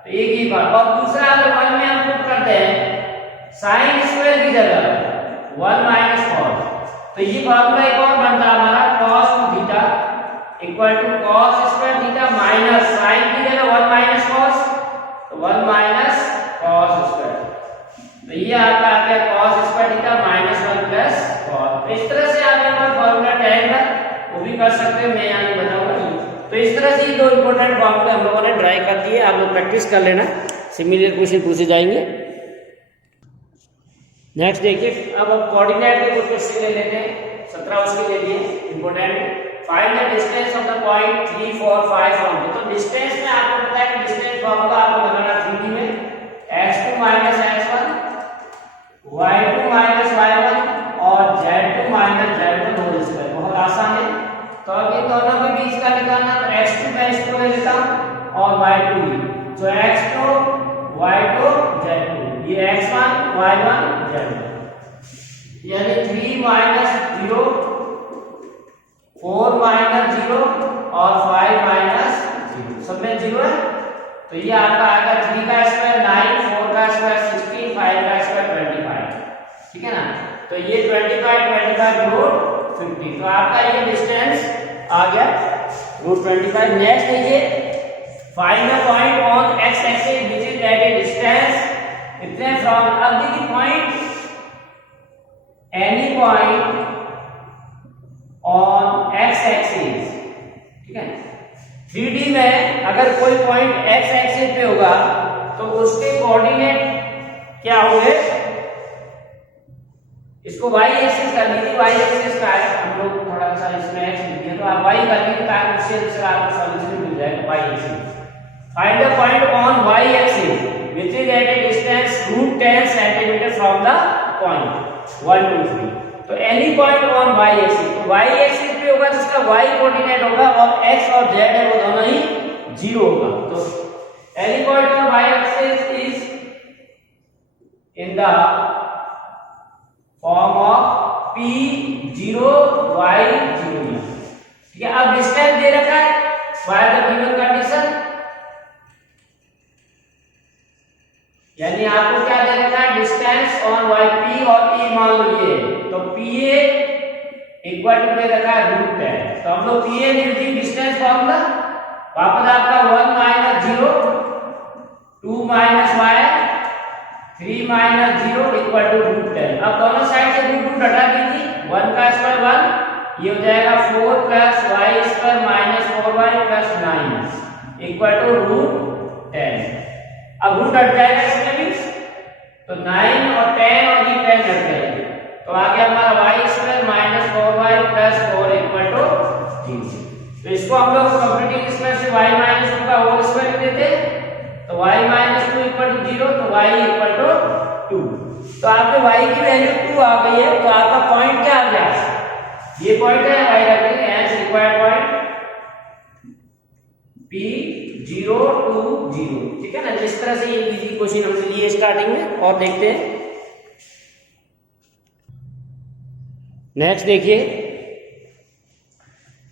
तो एक ही बात। और दूसरा अगर 1 में हम पुट करते हैं साइन स्क्वायर की जगह 1 माइनस cos, तो ये फॉर्मूला एक और बनता है हमारा cos theta equal to cos square theta minus sine की जगह 1 माइनस cos, तो 1 माइनस cos स्क्वायर, तो ये आपका आ गया cos square theta minus 1 plus cos। इस तरह से आप एक बार फॉर्मूला टैग का वो भी कर सकते हैं, मैं यहाँ नहीं बताऊंगा। तो इस तरह से दो इंपॉर्टेंट फॉर्मूले हम लोगों ने ड्राई कर दिए, आप लोग प्रैक्टिस कर लेना, सिमिलर क्वेश्चन पूछे जाएंगे। नेक्स्ट देखिए, अब हम कोऑर्डिनेट के कुछ क्वेश्चन ले लेते हैं, 17 उसके ले लिए important. Find the distance of the point 3 4 5 from, तो डिस्टेंस में आपको पता है कि डिस्टेंस फॉर्मूला आपको लगाना 3D में x2 minus x1 y2 minus y1 और z2 minus z1 whole square, बहुत आसान है। तो अब इन दोनों के बीच का निकालना, तो x2 मैं इसको ले लेता हूं और y2 भी, तो x2 y2 z2, ये x1 y1 z1, यानी 3 माइनस 0 4 माइनस 0 और 5 माइनस 0, सब में 0 है, तो ये आपका आएगा 3 का स्क्वायर 9, 4 का स्क्वायर 16, 5 का स्क्वायर 25, ठीक है ना। तो ये 25 रूट 50, तो आपका ये डिस्टेंस आ गया रूट 25। नेक्स्ट देखिए, find the point on x axis which is at a distance इतने फ्रॉम, अब देखिए point any point on x axis, ठीक है। 3D में अगर कोई पॉइंट x एक्सिस पे होगा तो उसके कोऑर्डिनेट क्या होंगे, इसको y एक्सिस कर लीजिए, y एक्सिस का है, हम लोग थोड़ा सा इसमें x लिख दिया, तो आप y कर लीजिए ताकि उससे आंसर आपको सॉल्यूशन मिल जाए। y axis, find the point on y axis which is at a distance root 10 centimetre from the point 1 2 3, तो any point on y axis, तो y एक्सिस पे होगा तो इसका y कोऑर्डिनेट होगा, और x और z है वो दोनों ही 0 होगा, तो any point on y axis is in the form of p0 y0, ठीक है। अब डिस्टेंस दे रखा है बाय द गिवन कंडीशन, यानी आपको क्या दे रखा है, डिस्टेंस ऑन y p और e मान लो ये, तो pa इक्वल टू दे रखा है रूट 10, तो हम लोग pa यूजिंग डिस्टेंस फॉर्मूला, वापस आपका 1 minus 0 2 minus y 3 minus 0 equal to root 10। अब दोनों साइड से रूट हटा दीजिए, 1 का स्क्वायर 1, ये हो जाएगा 4 plus y square minus 4y plus 9 equal to root 10। अब रूट हट जाएगा इसमें भी, तो 9 और 10 और ये 10 हट जाएंगे, तो आ गया हमारा y square minus 4y plus 4 equal to 0। तो इसको हम लोग कंप्लीटिंग स्क्वायर से y माइनस 2 का होल स्क्वायर लिख देते हैं, तो y माइनस 2 इक्वल टू 0, तो y इक्वल टू 2, तो आपके y की वैल्यू 2 आ गई है, तो आपका पॉइंट क्या आ गया, ये पॉइंट है, y रख देंगे एस रिक्वायर्ड पॉइंट p0 2 0, ठीक है ना। जिस तरह से ये इजी क्वेश्चन हमने लिए स्टार्टिंग में, और देखते हैं नेक्स्ट देखिए,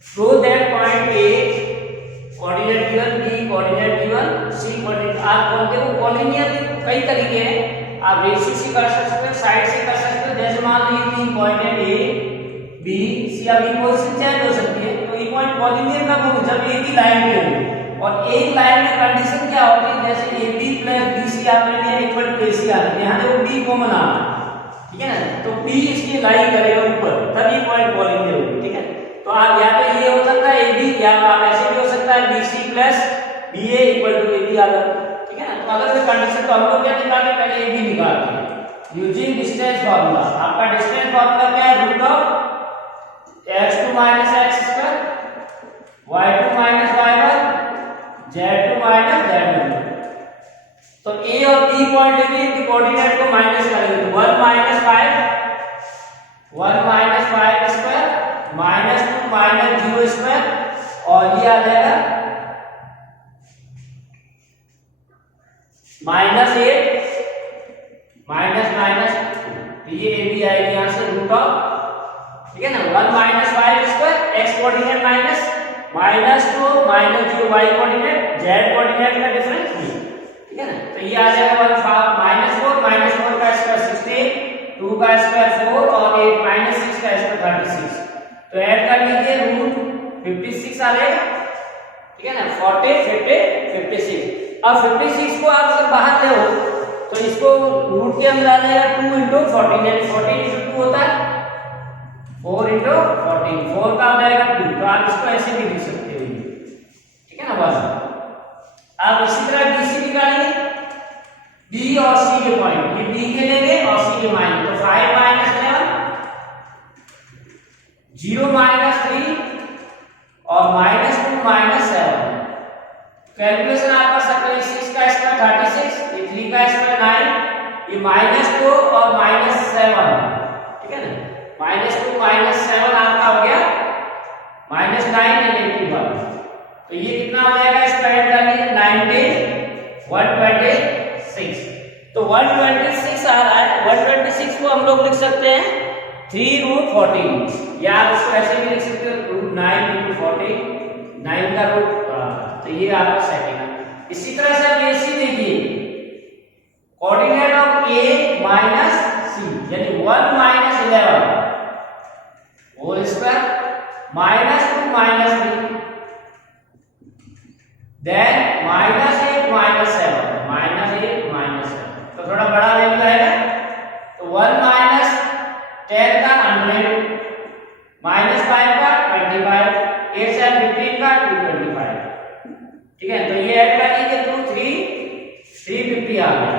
show that point A coordinate given, B coordinate given, C coordinate, आप बोलते हो कॉलिनियर कई तरीके हैं, आप रेशियो से कर सकते हो, साइड से कर सकते हो, जैसे मान लीजिए 3 पॉइंट है ए बी सी, अब पोजीशन चेंज हो सकती है, तो ये पॉइंट कॉलिनियर कब होगा, जब ए बी लाइन पे हो, और एक लाइन में कंडीशन क्या होती है, जैसे A B plus B C आपने लिया इक्वल टू ए सी आ रहा है, यहाँ देखो बी कॉमन आ रहा है, ठीक है ना, तो बी इसकी लाइन करेगा ऊपर, तभी पॉइंट कॉलिनियर होगी, ठीक है। तो आप यहाँ पे ये हो सकता है ए बी, या आप ऐसे भी हो सकता है B C plus B A equal to A B आ रहा है, ठीक है ना। तो अगर ये कंडीशन, तो हम लोग क्या निकालेंगे, पहले ए बी निकालते हैं यूजिंग डिस्टेंस फार्मूला। आपका डिस्टेंस फार्मूला क्या है, root of x2 minus x square y2 minus y1 z2 minus z1। तो a और b पॉइंट लेंगे, इनके कोऑर्डिनेट को माइनस करेंगे, तो 1 माइनस 5 ये आ जाएगा -8 माइनस माइनस, ये ए बी आएगी यहाँ से रूट ऑफ, ठीक है ना, 1 minus Y square X coordinate minus -2 minus 0 Y coordinate Z coordinate का डिफरेंस, ठीक है ना। तो ये आ जाएगा -4 -4 का स्क्वायर 16, 2 का स्क्वायर 4 और 8 -6 का स्क्वायर 36। तो ऐड कर लीजिए, रूट 56 आ जाएगा, ठीक है ना, 40 50 56। अब 56 को आप अगर बाहर ले हो तो इसको रूट के अंदर आ जाएगा 2 × 14, यानी 14 × 2 होता है 4 × 14, 4 का हो जाएगा 2। तो आप इसको ऐसे भी लिख सकते हो, ठीक है ना। बस आप इसी तरह BC निकालेंगे, B और C के पॉइंट, ये B के लेंगे और C के माइनस, तो 5 - 11 0 - 3 और -2 -7। कैलकुलेशन आप कर सकते हो, 6 का स्क्वायर 36, ये 3 का स्क्वायर 9, ये -2 और -7, ठीक है ना, -2 -7 आपका हो गया -9 -1। तो ये कितना हो जाएगा, इसको ऐड कर लीजिए, 19 126। तो 126 आ रहा है, 126 को हम लोग लिख सकते हैं 3√14, या आप इसको ऐसे भी लिख सकते हो √9 × 14, 9 का रूट। तो ये आपका सेकंड है। इसी तरह से आप AC देखिए, coordinate of A minus C, यानी 1 - 11 होल स्क्वायर -2 -3 देन -8 -7 तो थोड़ा बड़ा वैल्यू आएगा, तो 1 - 10 का 100, -5 का 25, 8 से 15 का 225, ठीक है। तो ये ऐड कर लीजिए, 350 आ गया,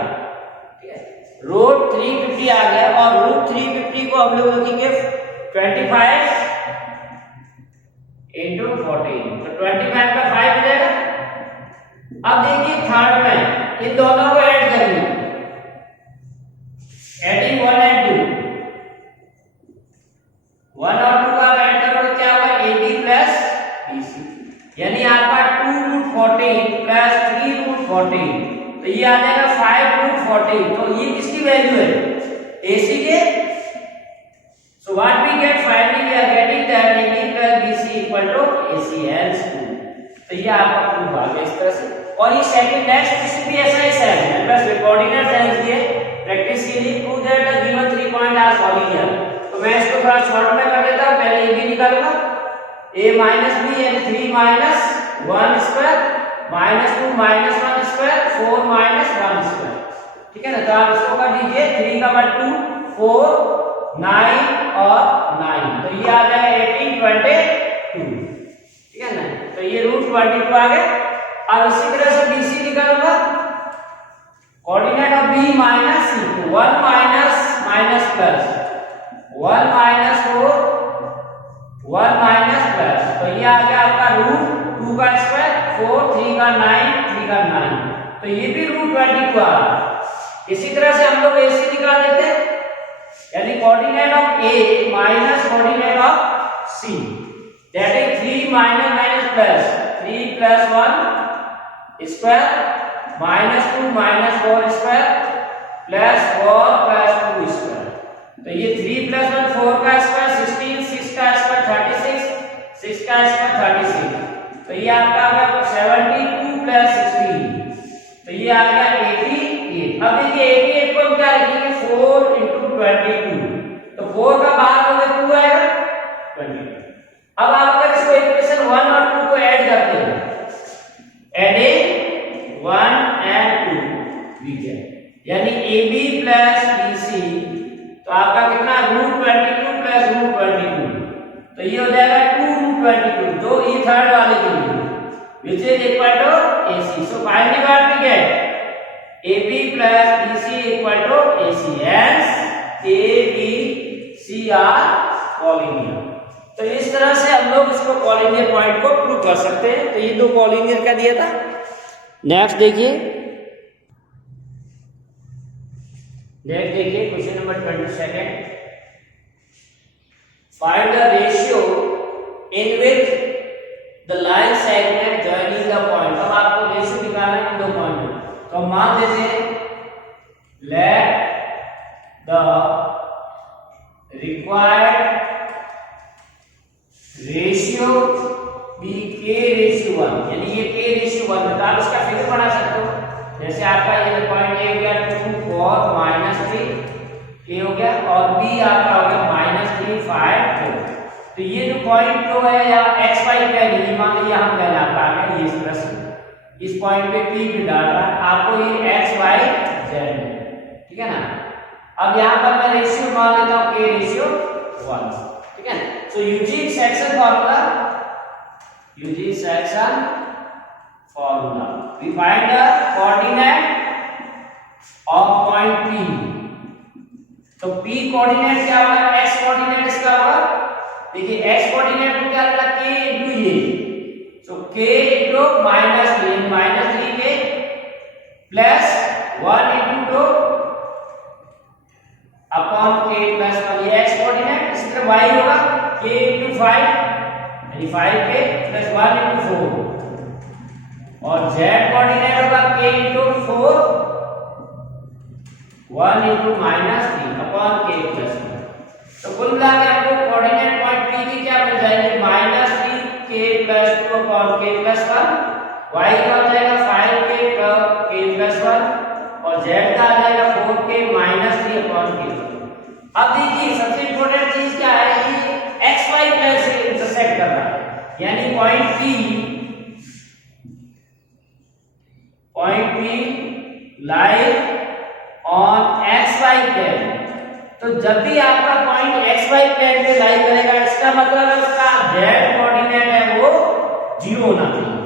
ठीक है, रूट 350 आ गया। और रूट 350 को हम लोग लिखेंगे 25 × 14, तो 25 का 5 हो जाएगा। अब देखिए थर्ड में इन दोनों को ऐड करिए, एडिंग 1 और 2, 1 और 2 का ऐड करोगे क्या होगा, AB प्लस BC, यानी आपका 2√14 प्लस 3√14, तो ये आ जाएगा 5√14। तो ये किसकी वैल्यू है, AC के। So what we get, finally we are getting that AB plus BC equal to AC hells 2। तो ये आपका प्रूफ आ गया इस तरह से। और ये सेकंड नेक्स्ट किसी भी ऐसा ही है, बस कोऑर्डिनेट साइंस दिए प्रैक्टिस के लिए, prove that the given 3 point are collinear. तो मैं इसको थोड़ा शॉर्ट में कर देता हूं, पहले AB निकालूंगा, A - B यानी 3 - 1 स्क्वायर -2 - 1 स्क्वायर 4 - 1 स्क्वायर, ठीक है ना। तो आप इसको कर दीजिए, 3 का = 2 4 9 और 9, तो ये आ जाएगा 18 22, ठीक है ना। तो ये √22 आ गया। अब इसी तरह से BC निकालूंगा, coordinate of B minus C, 1 minus plus 1 -4 1 minus plus, तो ये आ गया आपका √2 का स्क्वायर 4 3 का 9 3 का 9, तो ये भी √22 आ रहा है। इसी तरह से हम लोग AC निकाल लेते हैं, यानी coordinate of A minus coordinate of C, that is 3 minus plus 3 plus 1 square -2 -4 square plus 4 plus 2 square, तो ये 3 प्लस 1 4 का स्क्वायर 16, 6 का स्क्वायर 36, 6 का स्क्वायर 36, तो ये आपका आ गया 72 प्लस 16, तो ये आ गया 88। अब देखिए 88 को हम क्या लिखेंगे, 4 × 22, तो 4 का बाहर हो गया 2 आएगा 22। अब आप अगर इसको इक्वेशन 1 और 2 को ऐड करते हो, एडिंग 1 and 2 वी गेट, यानी AB प्लस BC, तो आपका कितना √22 प्लस √22, तो ये हो जाएगा 2√22, जो ये थर्ड वाले के लिए, which is equal to AC. So finally what we get, AB plus BC equal to AC, hence ABC are collinear। तो इस तरह से हम लोग इसको कॉलिनियर पॉइंट को प्रूव कर सकते हैं। तो ये दो कॉलिनियर का दिया था। नेक्स्ट देखिए question number 22, find the ratio in which the line segment joining the point. अब आपको रेशियो निकालना है इन दो पॉइंट में, तो हम मान लेते हैं let the required ratio be k ratio 1, यानी ये k रेशियो 1 है, तो आप इसका फिगर बना सकते हो। जैसे आपका ये पॉइंट a हो गया 2 4 -3 a हो गया, और b आपका हो गया -3 5 4। तो ये जो पॉइंट जो है या x y प्लेन है, मान लीजिए हम प्लेन आपका आ गया ये इस तरह से, इस पॉइंट पे p भी डाल रहा है आपको, ये x y z है, ठीक है ना। अब यहाँ पर मैं रेशियो मान लेता हूँ k रेशियो 1, ठीक है। So using section formula, using section formula we find the coordinate of point p। तो p कोऑर्डिनेट क्या होगा, x कोऑर्डिनेट इसका होगा, देखिए x कोऑर्डिनेट को क्या होगा k इनटू ये, सो k इनटू -3 के plus 1 into 2 upon k plus 1, ये x कोऑर्डिनेट। इसी तरह y होगा k इनटू 5 यानी 5k प्लस 1 इनटू 4, और z कोऑर्डिनेट होगा k into 4 1 into -3 upon k plus 1। तो कुल मिला के आपको कोऑर्डिनेट पॉइंट p की क्या मिल जाएगी, -3k plus 2 upon k plus 1, y का हो जाएगा 5k k प्लस 1, और z का आ जाएगा 4k -3 अपॉन k। अब देखिए सबसे इंपॉर्टेंट चीज क्या है कि x y प्लेन से इंटरसेक्ट करना है, यानी point P lies on x y plane. तो जब भी आपका पॉइंट x y प्लेन पे लाई करेगा, इसका मतलब है उसका z कोऑर्डिनेट है वो 0 होना चाहिए,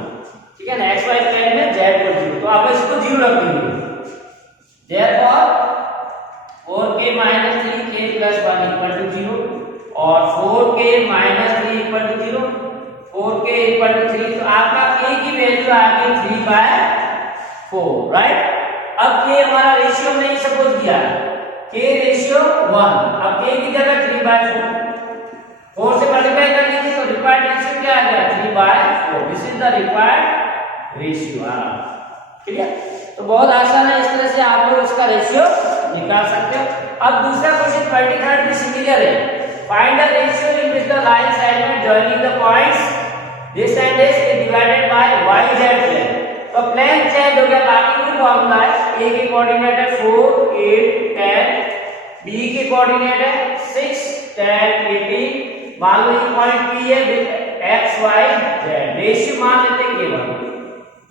ठीक है ना। x y प्लेन में z को 0, तो आप इसको 0 रख दीजिए, therefore 4k -3 k plus 1 equal to 0, और 4k -3 equal to 0, 4k equal to 3, तो आपका k की वैल्यू आ गई 3/4, राइट। अब k हमारा रेशियो नहीं सपोज किया, k रेशियो 1, अब k की जगह 3/4, 4 से मल्टीप्लाई कर लीजिए तो रिक्वायर्ड रेशियो क्या आ गया 3/4। This is the required ratio, clear. तो बहुत आसान है, इस तरह से आप लोग इसका रेशियो निकाल सकते हो। अब दूसरा क्वेश्चन 23 भी सिमिलर है, find the ratio in which the line segment joining the points this and this is divided by yz plane. तो प्लेन चेंज हो गया, बाकी भी फॉर्मूला है, a के कोऑर्डिनेट है 4 8 10, b के कोऑर्डिनेट है 6 10 18, मान लो ये पॉइंट p है with x y z, ratio मान लेते हैं केवल,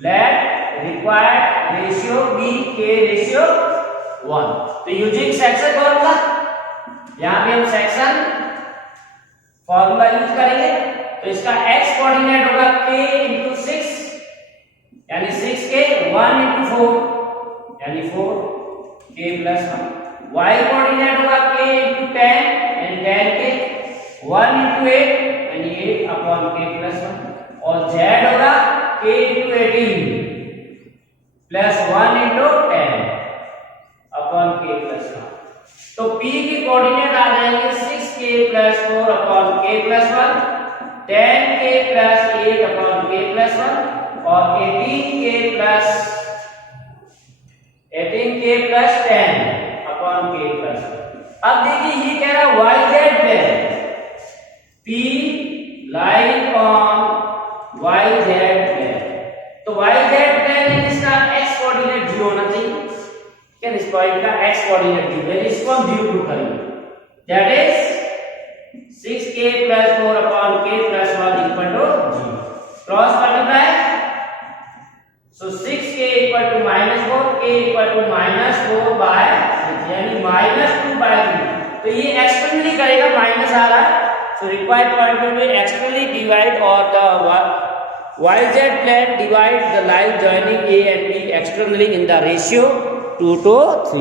let required ratio be k ratio 1। तो यूजिंग सेक्शन फॉर्मूला, यहां पे हम सेक्शन फॉर्मूला यूज करेंगे, तो इसका x कोऑर्डिनेट होगा k इनटू 6 यानी 6k, 1 इनटू 4 यानी 4k प्लस 1, y कोऑर्डिनेट होगा k इनटू 10 यानी 10k, 1 इनटू 8 यानी 8 अपॉन k प्लस 1, और z होगा k into 18 plus 1 into 10 upon k plus 1। तो p के कोऑर्डिनेट आ जाएंगे 6k plus 4 upon k plus 1, 10k plus 8 upon k plus 1, और 18k plus 10 upon k plus 1। अब देखिए ये कह रहा है yz plane, p line on yz plane, तो yz प्लेन है जिसका x कोऑर्डिनेट 0 होना चाहिए, क्या इस पॉइंट का x कोऑर्डिनेट 0 है, इसको हम 0 प्रूव करेंगे, that is 6k plus 4 upon k plus 1 equal to 0, cross multiply, so 6k equal to -4, k equal to -4 by 6 यानी -2/3, तो ये एक्सटर्नली करेगा, माइनस आ रहा है, so required point will be externally divide और the yz plane divide the line joining a and b externally in the ratio 2:3।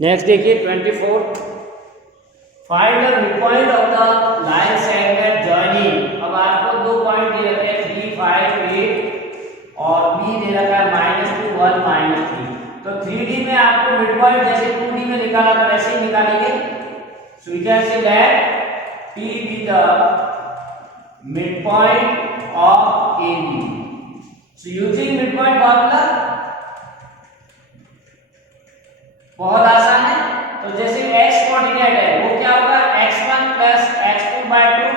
Next देखिए 24, find the midpoint of the line segment joining. अब आपको दो point दे रखे हैं 3 5 8 और b दे रखा है -2 1 -3, तो 3D में आपको मिडपॉइंट जैसे 2D में निकाला था वैसे ही निकालेंगे, so we can say that p be the midpoint of AB. So using midpoint formula बहुत आसान है। तो जैसे x कोऑर्डिनेट है वो क्या होगा, x1 plus x2 by 2,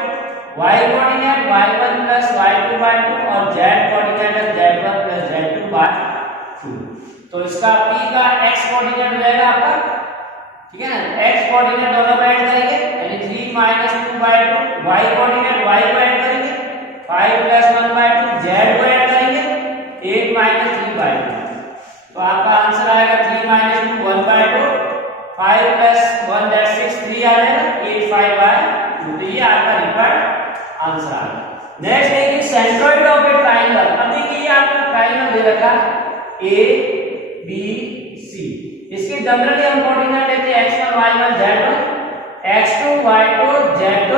y coordinate y1 plus y2 by 2 और z कोऑर्डिनेट है z1 प्लस z2 बाय 2। तो इसका p का x कोऑर्डिनेट हो जाएगा आपका, ठीक है ना, x कोऑर्डिनेट दोनों को ऐड करेंगे यानी 3 minus 2 by 2, y coordinate y को ऐड करेंगे 5 प्लस 1 बाय 2, z को ऐड करेंगे 8 माइनस 3 बाय 2। तो आपका आंसर आएगा 3 माइनस 2 1 बाय 2, 5 प्लस 1 दैट 6 3 आ जाएगा 8 5 बाय 2। तो ये आपका रिक्वायर्ड आंसर आ गया। नेक्स्ट है कि सेंट्रोइड ऑफ ए ट्रायंगल। अब देखिए आपको ट्रायंगल दे रखा ए बी सी, इसके जनरली हम कोऑर्डिनेट लेते हैं x1 y1 z1, x2 y2 z2,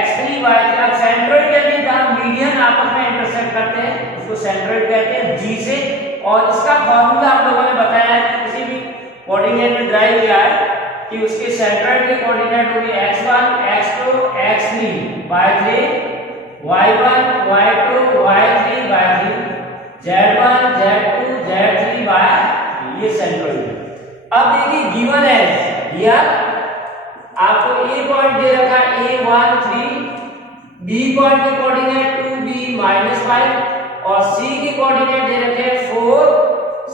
x3 y3। अब सेंट्रोइड यानी जहां मीडियन आपस में इंटरसेक्ट करते हैं उसको सेंट्रोइड कहते हैं G से। और इसका फार्मूला आप लोगों ने बताया है किसी भी कोऑर्डिनेट में ड्राइव किया है कि उसके सेंट्रोइड के कोऑर्डिनेट होगी x1 x2 x3 y3 y1 y2 y3 y3 z1 z2 z3 y, ये सेंट्रोइड है। अब देखिए गिवन है हियर आपको a पॉइंट दे रखा है a1 3, b पॉइंट के कोऑर्डिनेट 2b -5 और c के कोऑर्डिनेट दे रखे हैं 4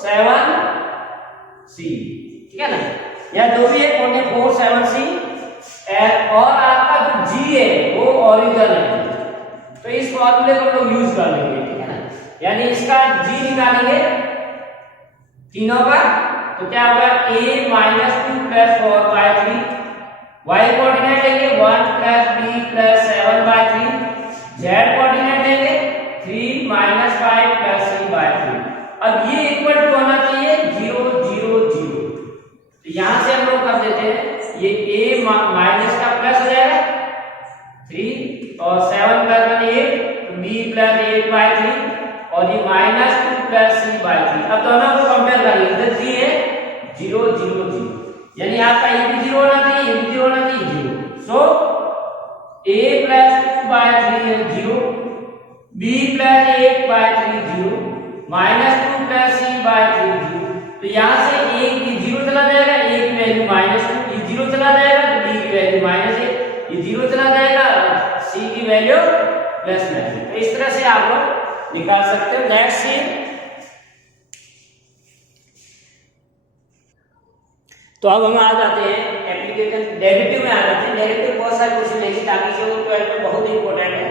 7 c, ठीक है ना, या जो भी है कोऑर्डिनेट 4 7 c। और आपका जो g है वो ओरिजिन है, तो इस फॉर्मूले को हम लोग यूज कर लेंगे, ठीक है ना, यानी इसका g निकालेंगे तीनों का। तो क्या होगा a - 2 + 4 by 3, y कोऑर्डिनेट लेंगे 1 + b + 7 by 3, z कोऑर्डिनेट लेंगे 3 - 5 + c by 3। अब ये इक्वल टू होना चाहिए 0 0 0। तो यहां से हम लोग कर देते हैं ये a माइनस का प्लस हो जाएगा 3 और 7 + 1 8, तो b + 8 by 3 और ये -2 + c by 3। अब दोनों को कंपेयर करिए, इधर 3 है 0 0 0, यानी आपका ये भी 0 होना चाहिए, ये भी 0 होना चाहिए 0। सो a + 2 by 3 है 0, b + 8 by 3 0, -2 + c by 3 0। तो यहां से a की 0 चला जाएगा, a की वैल्यू -2, ये 0 चला जाएगा तो b की वैल्यू -1, ये 0 चला जाएगा, c की वैल्यू +1। तो इस तरह से आप लोग निकाल सकते हो। नेक्स्ट सी, तो अब हम आ जाते हैं एप्लीकेशन डेरिवेटिव में आ जाते हैं। डेरिवेटिव बहुत सारे क्वेश्चन लेंगे ताकि जो 12 में बहुत इंपॉर्टेंट है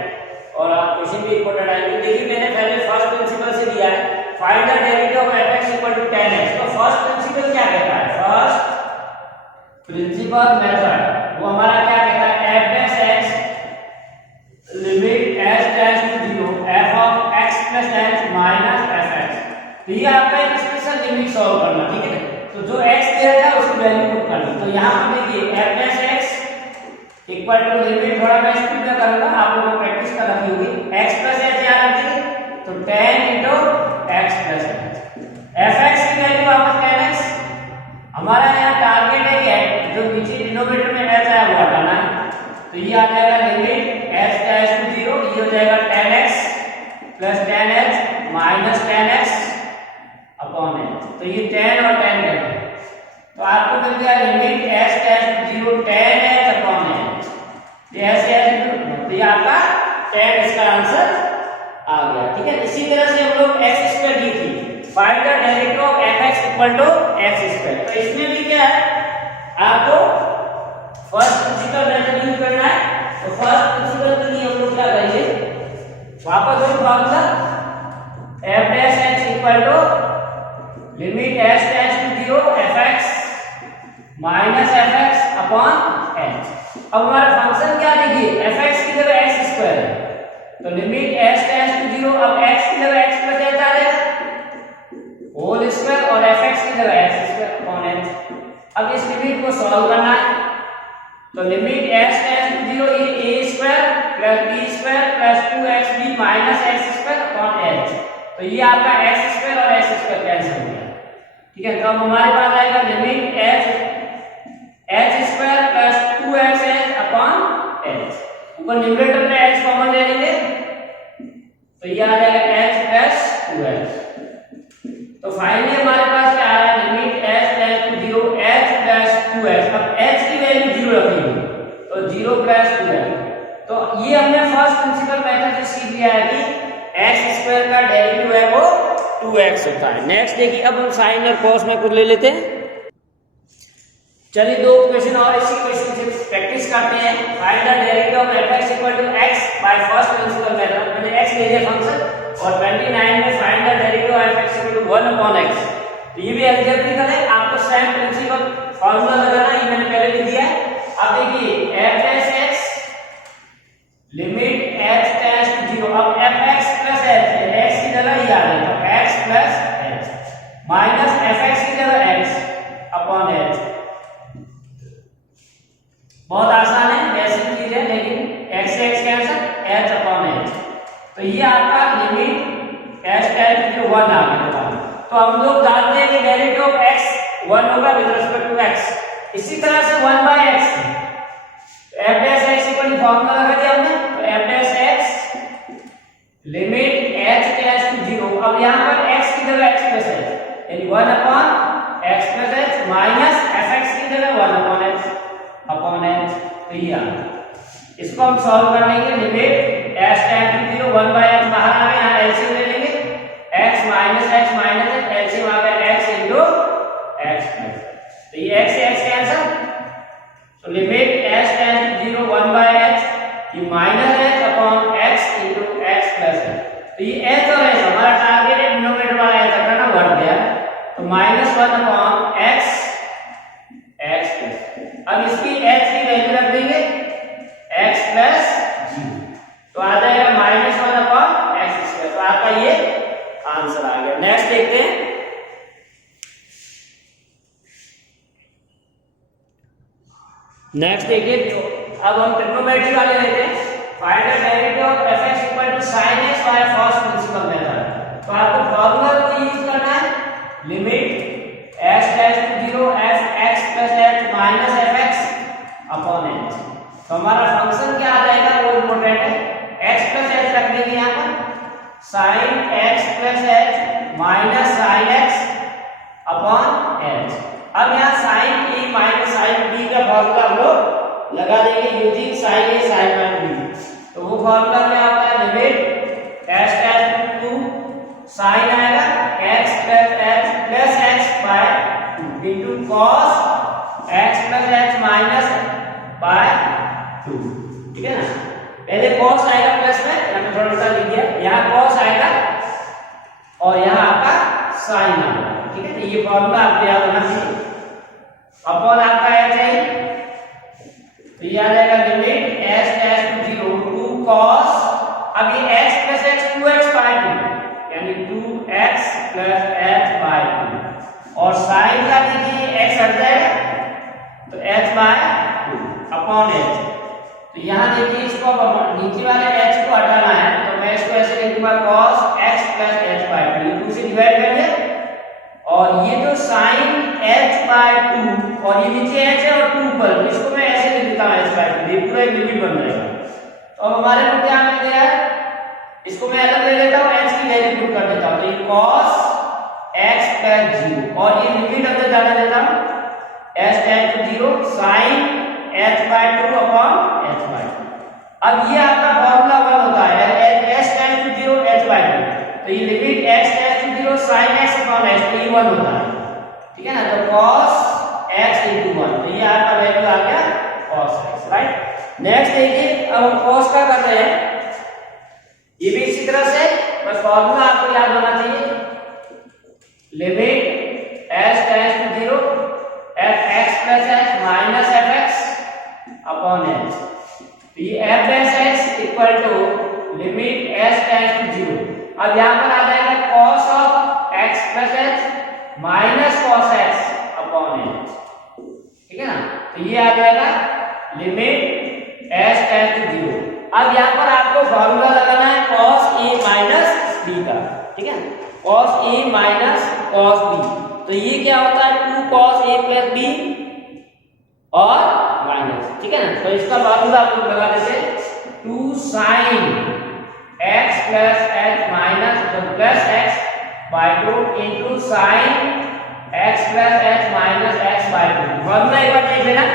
और क्वेश्चन भी इंपॉर्टेंट आएंगे। देखिए मैंने पहले फर्स्ट प्रिंसिपल से दिया है, find the derivative of fx = 10x। तो फर्स्ट प्रिंसिपल क्या कहता है, फर्स्ट प्रिंसिपल मेथड वो हमारा क्या कहता है, f(x) limit s tends to 0 f of x + h - fx। तो ये आपका एक स्पेशल लिमिट सॉल्व करना, ठीक है। तो जो x दिया था उसकी वैल्यू पुट करना। तो यहां पर देखिए f(x) इक्वल टू लिमिट, थोड़ा मैं स्पीड में करूंगा, आप लोगों को प्रैक्टिस कर रखी होगी, x + h याद रखिए तो 10 * x + h। fx की वैल्यू वापस 10x, हमारा यहां टारगेट है कि जो नीचे डिनोमिनेटर में h आया वो हटाना है। तो ये आ जाएगा लिमिट s टेंड्स टू 0, ये हो जाएगा 10x + 10h - 10x upon h। तो ये 10 और 10 है, तो आपको मिल गया limit s tends to 0 10h upon h। ये ऐसे तो ये आपका 10 इसका आंसर आ गया, ठीक है। इसी तरह से हम लोग x² दी थी, find the derivative of fx = x²। तो इसमें भी क्या है, आपको फर्स्ट प्रिंसिपल मेथड यूज करना है। तो फर्स्ट प्रिंसिपल के लिए हम लोग क्या करेंगे, वापस वही formula f(x) = limit s tends to 0 fx - fx upon h। अब हमारा फंक्शन क्या देखिए, fx की जगह x² है, तो लिमिट s टेंड्स टू 0, अब x की जगह x + h आ जाएगा होल स्क्वायर और fx की जगह x² अपॉन h। अब इस लिमिट को सॉल्व करना है, तो लिमिट s टेंड्स टू 0 ये a² + b² + 2xb - x² upon h। तो ये आपका x² और x² कैंसिल हो गया, ठीक है। तो अब हमारे पास आएगा limit h² + 2xh upon h ऊपर न्यूमरेटर में h कॉमन ले लेंगे तो ये आ जाएगा h प्लस 2h। तो फाइनली हमारे पास क्या आ रहा है, limit h tends to 0 h plus 2h। अब h की वैल्यू 0 रखेंगे तो 0 प्लस 2h। तो ये हमने फर्स्ट प्रिंसिपल मेथड से सीख लिया है कि x स्क्वायर का डेरिवेटिव है वो 2x होता है। नेक्स्ट देखिए, अब हम साइन और कॉस में कुछ ले लेते हैं। चलिए दो क्वेश्चन और इसी क्वेश्चन से प्रैक्टिस करते हैं। Find the derivative of f(x) = x by first principle method. मैंने x ले लिया फंक्शन, और 29 में find the derivative of f(x) = 1/x। तो ये भी अलजेब्रिकल है, आपको सेम प्रिंसिपल फार्मूला लगाना, ये मैंने पहले लिख दिया है। अब देखिए f(x) limit h tends to 0। अब fx प्लस h, x की जगह ये आ जाएगा x plus h minus fx की जगह x अपॉन h। बहुत आसान है, बेसिक चीज है, लेकिन x से x cancel, h upon h। तो ये आपका लिमिट h टेंड्स टू 1 आ गया। तो हम लोग जानते हैं कि डेरिवेटिव ऑफ x 1 होगा विद रिस्पेक्ट टू x। इसी तरह से 1/x f dash x equal formula लगा दिया हमने, तो f dash x limit h tends to 0। अब यहां पर x की जगह x प्लस h, यानी 1 upon x plus h minus fx की जगह 1 अपॉन h अपॉन h। तो ये इसको हम सॉल्व कर लेंगे। Limit h tends to 0 1/x बाहर आ गया, यहां एलसीएम ले लेंगे, x minus h minus h, LCM आ गया x इनटू x प्लस। तो ये x से x कैंसिल, तो limit h tends to 0 1/x, ये minus h upon x into x plus h। तो ये h और h हमारा टारगेट है, डिनोमिनेटर वाला h तक ना बढ़ गया, तो minus 1 upon x x plus. अब इसकी h की वैल्यू रख देंगे x प्लस 0, तो आ जाएगा माइनस 1 अपॉन x स्क्वायर। तो आपका ये आंसर आ गया। नेक्स्ट देखते हैं। नेक्स्ट देखिए, तो अब हम ट्रिग्नोमेट्री वाले लेते हैं। Find the derivative of f(x) = sin x by first principle method. तो आपको फार्मूला को यूज करना है, limit h tends to 0 f(x + h minus fx upon h। तो हमारा फंक्शन क्या आ जाएगा वो इंपॉर्टेंट है, x + h रख देंगे यहां पर, sin x + h minus sin x upon h। अब यहाँ sin a minus sin b का फॉर्मूला हम लोग लगा देंगे using sin a sin b। तो वो फॉर्मूला क्या होता है, limit h tends to 2 sin आएगा x + h plus h by 2 into cos x + h minus by 2। ठीक है ना, पहले cos आएगा प्लस में, यहाँ थोड़ा उल्टा लिख दिया, यहाँ cos आएगा और यहाँ आपका sin आएगा। ठीक है, ये फॉर्मूला आपको याद होना चाहिए। अपॉन आपका h है, तो ये आ जाएगा limit h tends to 0 2 cos, अब ये x plus h 2x bye 2, यानी 2x प्लस h बाय 2, और sin का देखिए x हट जाएगा तो h बाय 2 अपॉन h। तो यहाँ देखिए इसको नीचे वाले h को हटाना है, तो मैं इसको ऐसे लिख दूंगा cos x plus h by 2, ये 2 से डिवाइड कर दिया, और ये जो sin h बाय 2 और ये नीचे h है और 2 ऊपर, इसको मैं ऐसे लिख देता हूं h बाय 2, ये पूरा एक लिमिट बन जाएगा। तो अब हमारे को क्या मिल गया है, इसको मैं अलग ले लेता हूं, h की वैल्यू पुट कर देता हूं, तो ये cos x प्लस 0 और ये लिमिट अंदर जाने देता हूं h tends to 0 sin h by 2 upon h by 2। अब ये आपका फार्मूला 1 होता है, h tends to 0 h by 2, तो ये limit x tends to 0 sin x upon h, तो ये 1 होता है। ठीक है ना, तो cos x * 1, तो ये आपका वैल्यू आ गया cos x, राइट। नेक्स्ट देखिए, अब हम cos का कर रहे हैं, ये भी इसी तरह से, बस फार्मूला आपको याद होना चाहिए, limit h tends to 0 fx + h minus fx upon h। तो ये f dash x equal to limit h tends to 0। अब यहां पर आ जाएगा cos of x + h minus cos x upon h। ठीक है ना, तो ये आ जाएगा लिमिट h टेंड्स टू 0। अब यहां पर आपको फार्मूला लगाना है cos a माइनस b का। ठीक है, cos a minus cos b, तो ये क्या होता है 2 cos a प्लस b और माइनस। ठीक है ना, तो इसका फार्मूला आप लोग लगा देते हैं, 2 sin x plus h minus plus x by 2 into sin x plus h minus x by 2। Formula एक बार देख लेना,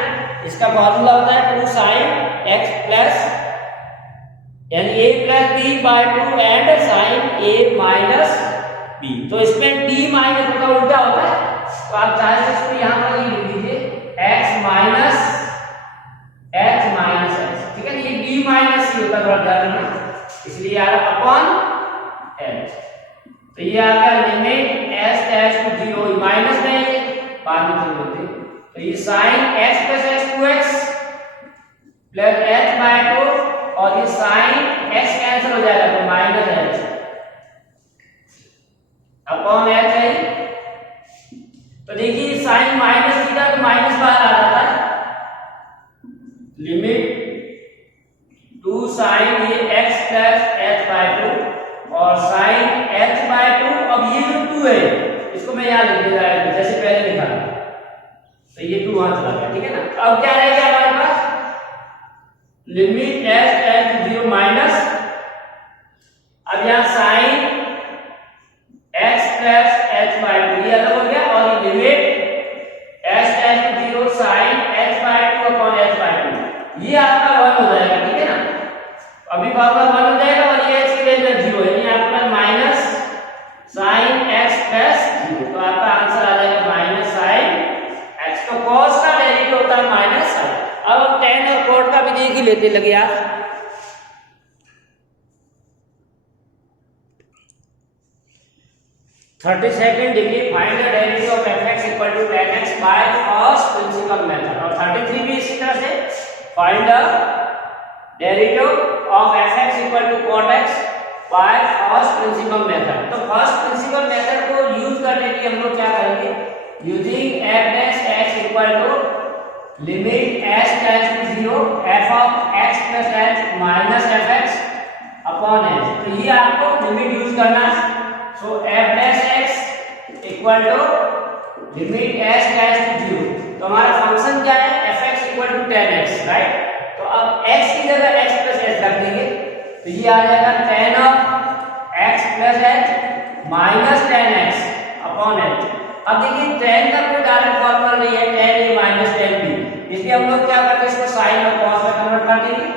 इसका फॉर्मूला होता है 2 sin x plus यानी a plus b by 2 and sin a minus b। तो इसमें d माइनस का उल्टा होता है, तो आप चाहे तो इसको यहाँ पर लिख दीजिए x minus h minus x, ठीक है। ये b माइनस c होता है, थोड़ा ध्यान रखना, इसलिए आ रहा अपॉन h। तो ये आ गया limit s tends to 0, minus में ये बाद में चल देते हैं। तो ये sin x plus h 2x plus h by 2 और ये sin x कैंसिल हो जाएगा तो माइनस h अपॉन h है। तो देखिए sin माइनस थीटा तो माइनस बाहर आ जाता है, लिमिट 2 sin ये x प्लस h by 2 और sin h by 2। अब ये जो 2 है इसको मैं यहाँ लिख देता हूं जैसे पहले लिखा था, तो ये 2 वहां चला गया, ठीक है ना। अब क्या रहेगा हमारे पास, limit h tends to 0 minus, अब यहाँ sin x plus h by 2 ये अलग हो गया और ये limit h tends to 0 sin h by 2 upon h by 2 ये आपका 1 हो जाएगा, ठीक है ना। अभी फॉर्मूला 1 हो जाएगा और ये h की वैल्यू 0 है, यानी आपका माइनस sin x प्लस 0, तो आपका आंसर आ जाएगा माइनस sin x। तो cos का डेरिवेटिव होता है माइनस sin। अब हम tan और cot का भी देख ही लेते लगे यार। 32nd degree find the derivative of fx equal to tan x by first principle method, और 33 भी इसी तरह से find the derivative of fx equal to cot x by first principle method. तो फर्स्ट प्रिंसिपल मेथड को use करने के लिए हम लोग क्या करेंगे, using f dash x equal to limit h tends to 0 f of x plus h minus fx upon h। तो ये आपको लिमिट यूज करना है। So f dash x equal to limit h tends to 0, तो हमारा function क्या है fx equal to tan x, right. तो अब x की जगह x प्लस h रख देंगे, तो ये आ जाएगा tan of x plus h minus tan x upon h। अब देखिए tan का कोई डायरेक्ट फॉर्मूला नहीं है, tan a minus tan b, इसलिए हम लोग क्या करते हैं इसको sin और cos में कन्वर्ट कर देंगे।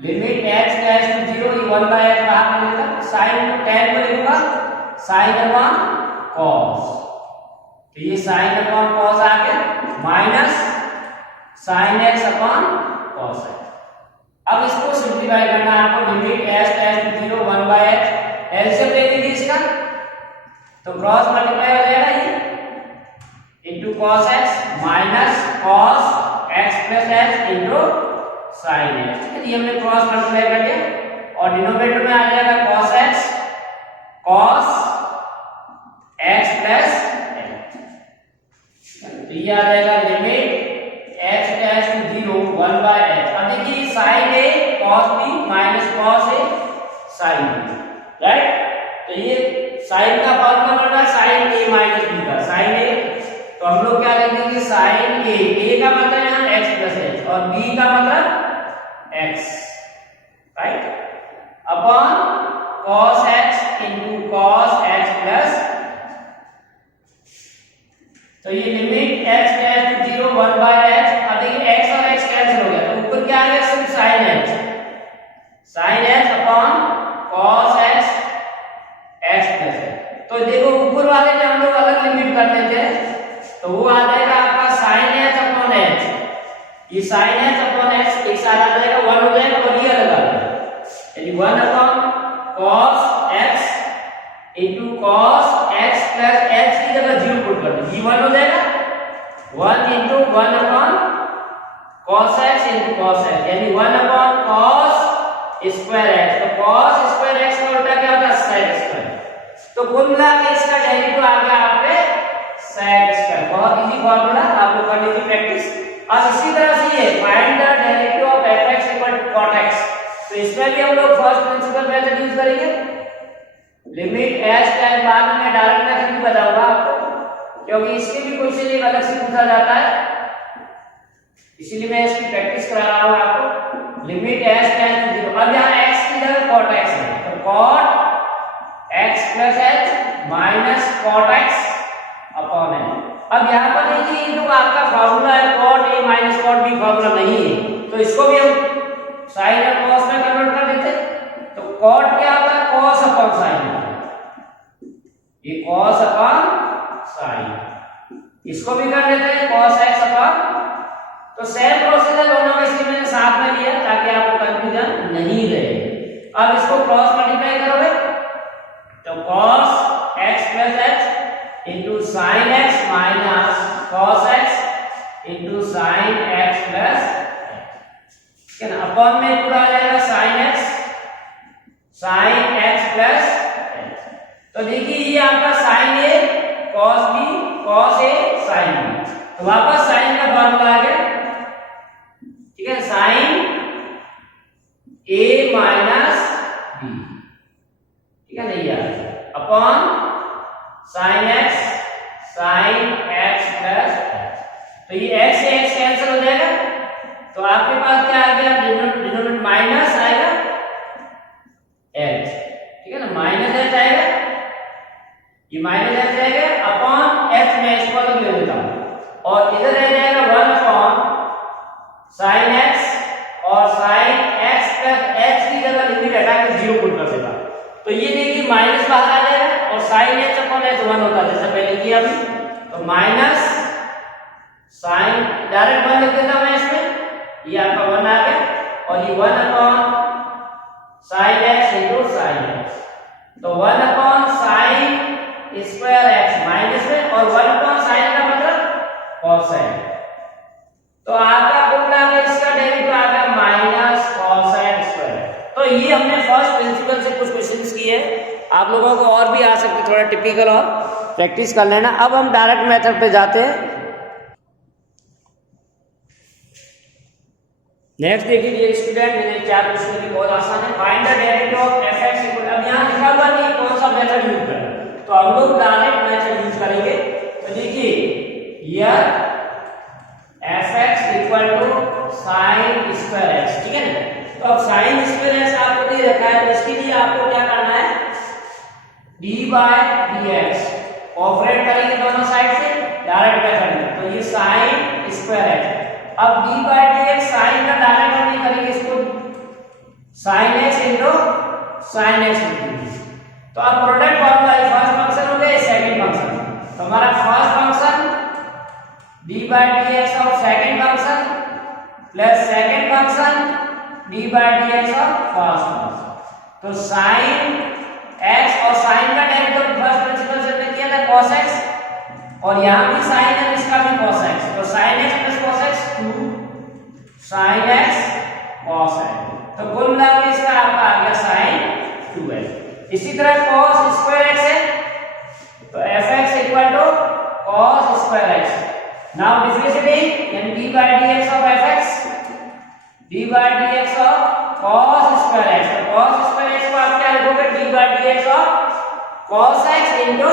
लिमिट h टेंड्स टू 0 ये 1 बाय h बाहर निकलेगा, sin को tan को लिखूंगा sin अपॉन cos, तो ये sin अपॉन cos आ गया minus sin x upon cos x। अब इसको सिंपलीफाई करना है आपको, limit h tends to 0 1 by h, LCM ले लीजिए इसका, तो क्रॉस मल्टीप्लाई हो जाएगा ये into cos x minus cos x plus h into sin x, ठीक है। ये हमने क्रॉस मल्टीप्लाई कर दिया और डिनोमिनेटर में आ जाएगा cos x cos x plus h, तो ये आ जाएगा limit h tends to 0 1 by h। अब देखिए sin a cos b minus cos a sin b, right. तो ये sin का फॉर्मूला बन रहा है sin a माइनस b का, sin a, तो हम लोग क्या लिख देंगे sin a का मतलब यहाँ x प्लस h और b का मतलब x, right, upon cos x into cos x plus, तो ये limit x tends to 0 1 by h। अब देखिए x और x कैंसिल हो गया, तो ऊपर क्या आ गया सिर्फ sin h upon cos x x plus h। तो देखो ऊपर वाले में हम लोग अलग लिमिट कर लेते हैं, तो वो आ जाएगा आपका sin h अपॉन h, ये sin h अपॉन h एक साथ आ जाएगा 1 हो जाएगा और ये अलग आ जाएगा, यानी 1 upon cos x into cos x plus h की जगह 0 पुट कर दो, ये 1 हो जाएगा 1 into 1 upon cos x into cos x, यानी 1 अपॉन cos स्क्वायर x। तो cos स्क्वायर x का उल्टा क्या होता है sec स्क्वायर, तो कुल मिला के इसका डेरिवेटिव आ गया आपके sec स्क्वायर। बहुत इजी फॉर्मूला, आप लोग कर लीजिए प्रैक्टिस। अब इसी तरह से ये find the derivative of fx equal to cot x, तो इसमें भी हम लोग फर्स्ट प्रिंसिपल मेथड यूज करेंगे। लिमिट h टाइम बाद में डायरेक्ट मेथड नहीं बताऊंगा आपको, क्योंकि इसके भी क्वेश्चन एक अलग से पूछा जाता है, इसीलिए मैं इसकी प्रैक्टिस करा रहा हूं आपको। Limit s tend to 0। अब यहाँ x की जगह cot x है, तो cot x plus h minus cot x upon h। अब यहाँ पर देखिए ये जो आपका फॉर्मूला है cot a minus cot b formula नहीं है, तो इसको भी हम sin और cos में कन्वर्ट कर देते हैं। तो cot क्या होता है, cos अपॉन sin, ये cos अपॉन sin, इसको भी कर लेते हैं cos x अपॉन। तो सेम प्रोसेस है दोनों का, इसलिए मैंने साथ में लिया ताकि आपको कंफ्यूजन नहीं रहे। अब इसको क्रॉस मल्टीप्लाई करोगे तो cos x plus h into sine x minus cos x into sine x plus h, upon में पूरा आ जाएगा sin x प्लस h। तो देखिए ये आपका sin a cos b cos a sin b, तो वापस sin का फॉर्मूला आ गया, ठीक है, साइन a माइनस b, ठीक है ना, ये upon sine x plus h। तो ये x से x कैंसिल हो जाएगा, तो आपके पास क्या आ गया, डिनोमिनेटर माइनस आएगा h, ठीक है ना, माइनस h आएगा, ये माइनस h रहेगा अपॉन h, मैं इसको अलग ले लेता हूं, और इधर रह जाएगा 1 अपॉन साइन x और साइन x प्लस h की जगह लिमिट हटा के 0 पुट कर देता। तो ये देखिए माइनस बाहर आ जाएगा और साइन h अपॉन h 1 होता है जैसा पहले किया अभी, तो माइनस साइन डायरेक्ट 1 लिख देता मैं इसमें, ये आपका 1 आ गया, और ये 1 upon sine x into sine x, तो 1 upon sine square x minus में, और 1 अपॉन साइन का मतलब cos x, तो आपका कुल आ गया, इसका डेरिवेटिव आ गया माइनस cos x स्क्वायर। तो ये हमने फर्स्ट प्रिंसिपल से कुछ क्वेश्चंस किए, आप लोगों को और भी आ सकते, थोड़ा टिपिकल और प्रैक्टिस कर लेना। अब हम डायरेक्ट मेथड पे जाते हैं। नेक्स्ट देखिए ये स्टूडेंट, मैंने 4 क्वेश्चन की, बहुत आसान है, find the derivative of fx equal, अब यहां लिखा हुआ नहीं कौन सा मेथड यूज करें, तो हम लोग डायरेक्ट मेथड यूज करेंगे। तो देखिए here fx equal to sine square x, ठीक है ना, तो अब साइन स्क्वायर x आपको दे रखा है, तो इसके लिए आपको क्या करना है, d बाय dx ऑपरेट करेंगे दोनों साइड से डायरेक्ट मेथड में, तो ये साइन स्क्वायर x, अब d बाय dx साइन का डायरेक्ट हम नहीं करेंगे, इसको sine x into sine x लिखेंगे। तो अब प्रोडक्ट फॉर्मूला है, फर्स्ट फंक्शन हो गया, सेकंड फंक्शन, तो हमारा first function d by dx of second function plus second function d by dx of first function, तो sin x और sin का डेरिवेटिव फर्स्ट प्रिंसिपल से हमने किया था cos x, और यहाँ भी sin है, इसका भी cos x, तो sin x plus cos x 2 sin x cos x, तो कुल मिलाकर इसका आपका आ गया sin 2x। इसी तरह cos स्क्वायर x है, तो fx equal to cos square x। Now differentiating and d by dx of fx, d by dx of cos square x, तो cos square x को आप क्या लिखोगे, d by dx of cos x into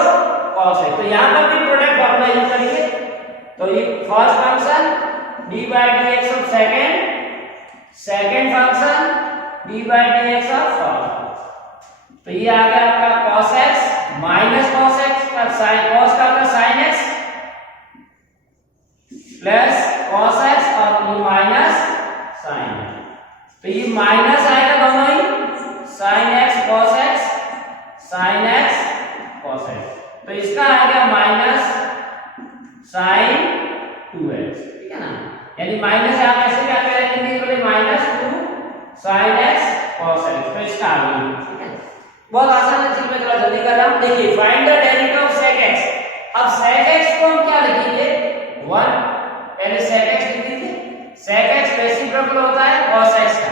cos x, तो यहाँ पर भी product formula use करेंगे, तो ये first function d by dx of second function d by dx of first, तो ये आ गया आपका cos x minus cos x का sin, cos का आपका sin x plus cos x और ये माइनस sin, तो ये माइनस आएगा दोनों ही, sin x cos x sin x cos x, तो इसका आ गया माइनस sin 2x, ठीक है ना, यानी माइनस आप ऐसे क्या करेंगे, बोले minus 2 sin x cos x, तो इसका आ गया, ठीक है, बहुत आसान है, चलिए मैं थोड़ा जल्दी कर रहा हूं। देखिए find the derivative of sec x, अब sec x को हम क्या लिखेंगे, 1, पहले sec x लिख दीजिए, sec x रेसिप्रोकल होता है cos x का,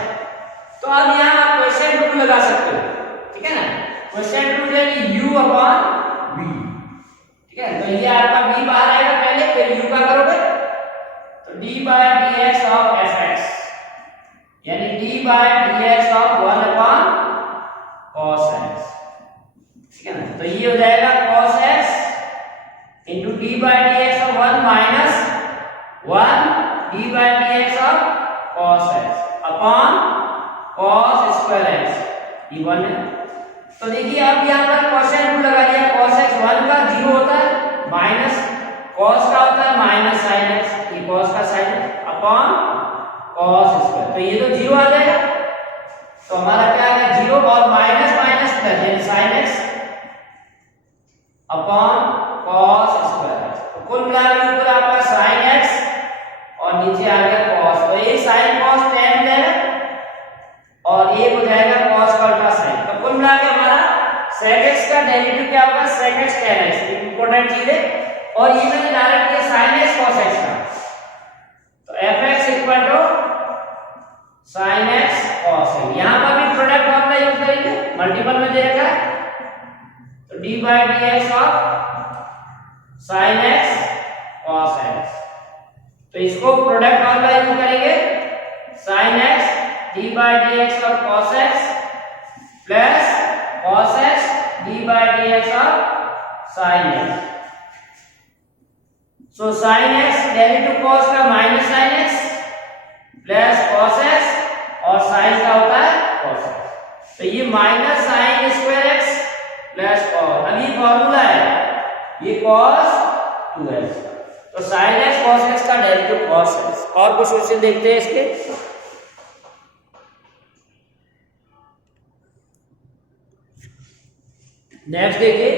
तो अब यहां आप क्वेश्चन रूल लगा सकते हो, ठीक है ना, क्वेश्चन रूल यानी u अपॉन v, ठीक है, तो ये आपका v बाहर आएगा पहले, फिर u का करोगे, तो d by dx of fx यानी d by dx of 1 upon cos x, ठीक है ना, तो ये हो जाएगा cos x into d by dx of 1 minus 1 d by dx of cos x upon ये 1 है। तो देखिए अब यहाँ पर क्वेश्चन रूल लगा दिया, cos x 1 का 0 होता है, माइनस cos का होता है माइनस sin x, ये cos का sin अपॉन cos स्क्वायर, तो ये तो 0 आ जाएगा। तो हमारा क्या आ गया 0 और माइनस माइनस प्लस यानी sin x upon cos square. तो कुल मिलाकर ऊपर आपका sin x और नीचे आ गया cos, तो ये sin cos tan हो जाएगा और ये हो जाएगा cos का उल्टा sin। तो कुल मिलाकर हमारा sec x का डेरिवेटिव क्या होगा sec x tan x, important चीज है। और ये मैंने डायरेक्ट किया sin x cos x का, तो fx equal to sin x cos x। यहां पर भी प्रोडक्ट फॉर्मूला यूज करेंगे, मल्टीपल में दे रखा है, तो d by dx of sin x cos x, तो इसको प्रोडक्ट फॉर्मूला यूज करेंगे sin x d by dx of cos x plus cos x d by dx of sin x। so sin x derivative cos का minus sin x plus cos x और sin का होता है cos x, तो ये minus sin square x plus cos, अभी formula है ये cos 2x, तो sin x cos x का डेरिवेटिव cos x। और कुछ क्वेश्चन देखते हैं इसके। नेक्स्ट देखिए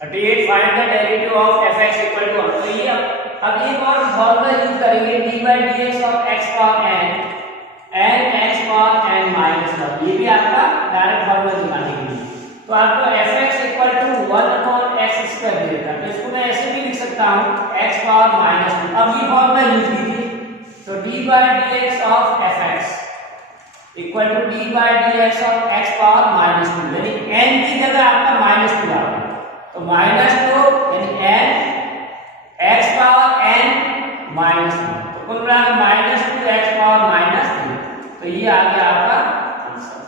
38 find the derivative of fx equal to 1। तो ये अब एक और फॉर्मूला यूज करेंगे d by dx of x power n x power n minus 1, ये भी आपका डायरेक्ट फॉर्मूला निकालने के लिए। तो आपको fx equal to 1 upon x square दे देता है, तो इसको मैं ऐसे भी लिख सकता हूं x पावर माइनस 2। अब ये फॉर्मूला यूज कीजिए, तो d by dx of fx equal to d by dx of x power minus 2, यानी n की जगह आपका माइनस 2 आ गया, तो माइनस 2 यानी n x power n minus 2, तो कुल मिलाकर माइनस 2 x पावर माइनस 2, तो ये आ गया आपका आंसर।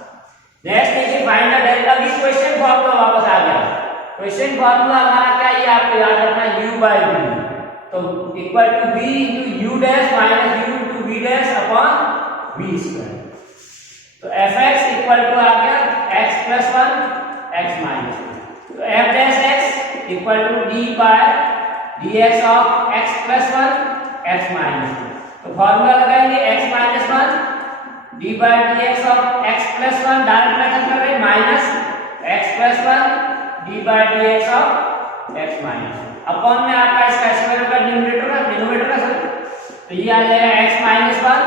नेक्स्ट देखिए फाइंड द डेरिवेटिव, अभी क्वेश्चन फॉर्मूला वापस आ गया। क्वेश्चन फॉर्मूला हमारा क्या, ये आपको याद रखना है u by v, तो equal to b into u dash minus u into v dash upon v square. तो fx इक्वल टू आ गया x प्लस 1 x माइनस 1, तो f dash x equal to d bye dx of x plus 1 x minus 1, तो formula लगाएंगे x minus 1 d bye dx of x plus 1, direct method कर रहे हैं minus x plus 1 d bye dx of x minus 1 upon में आपका इसका square होगा denominator का सर, तो ये आ जाएगा x माइनस 1,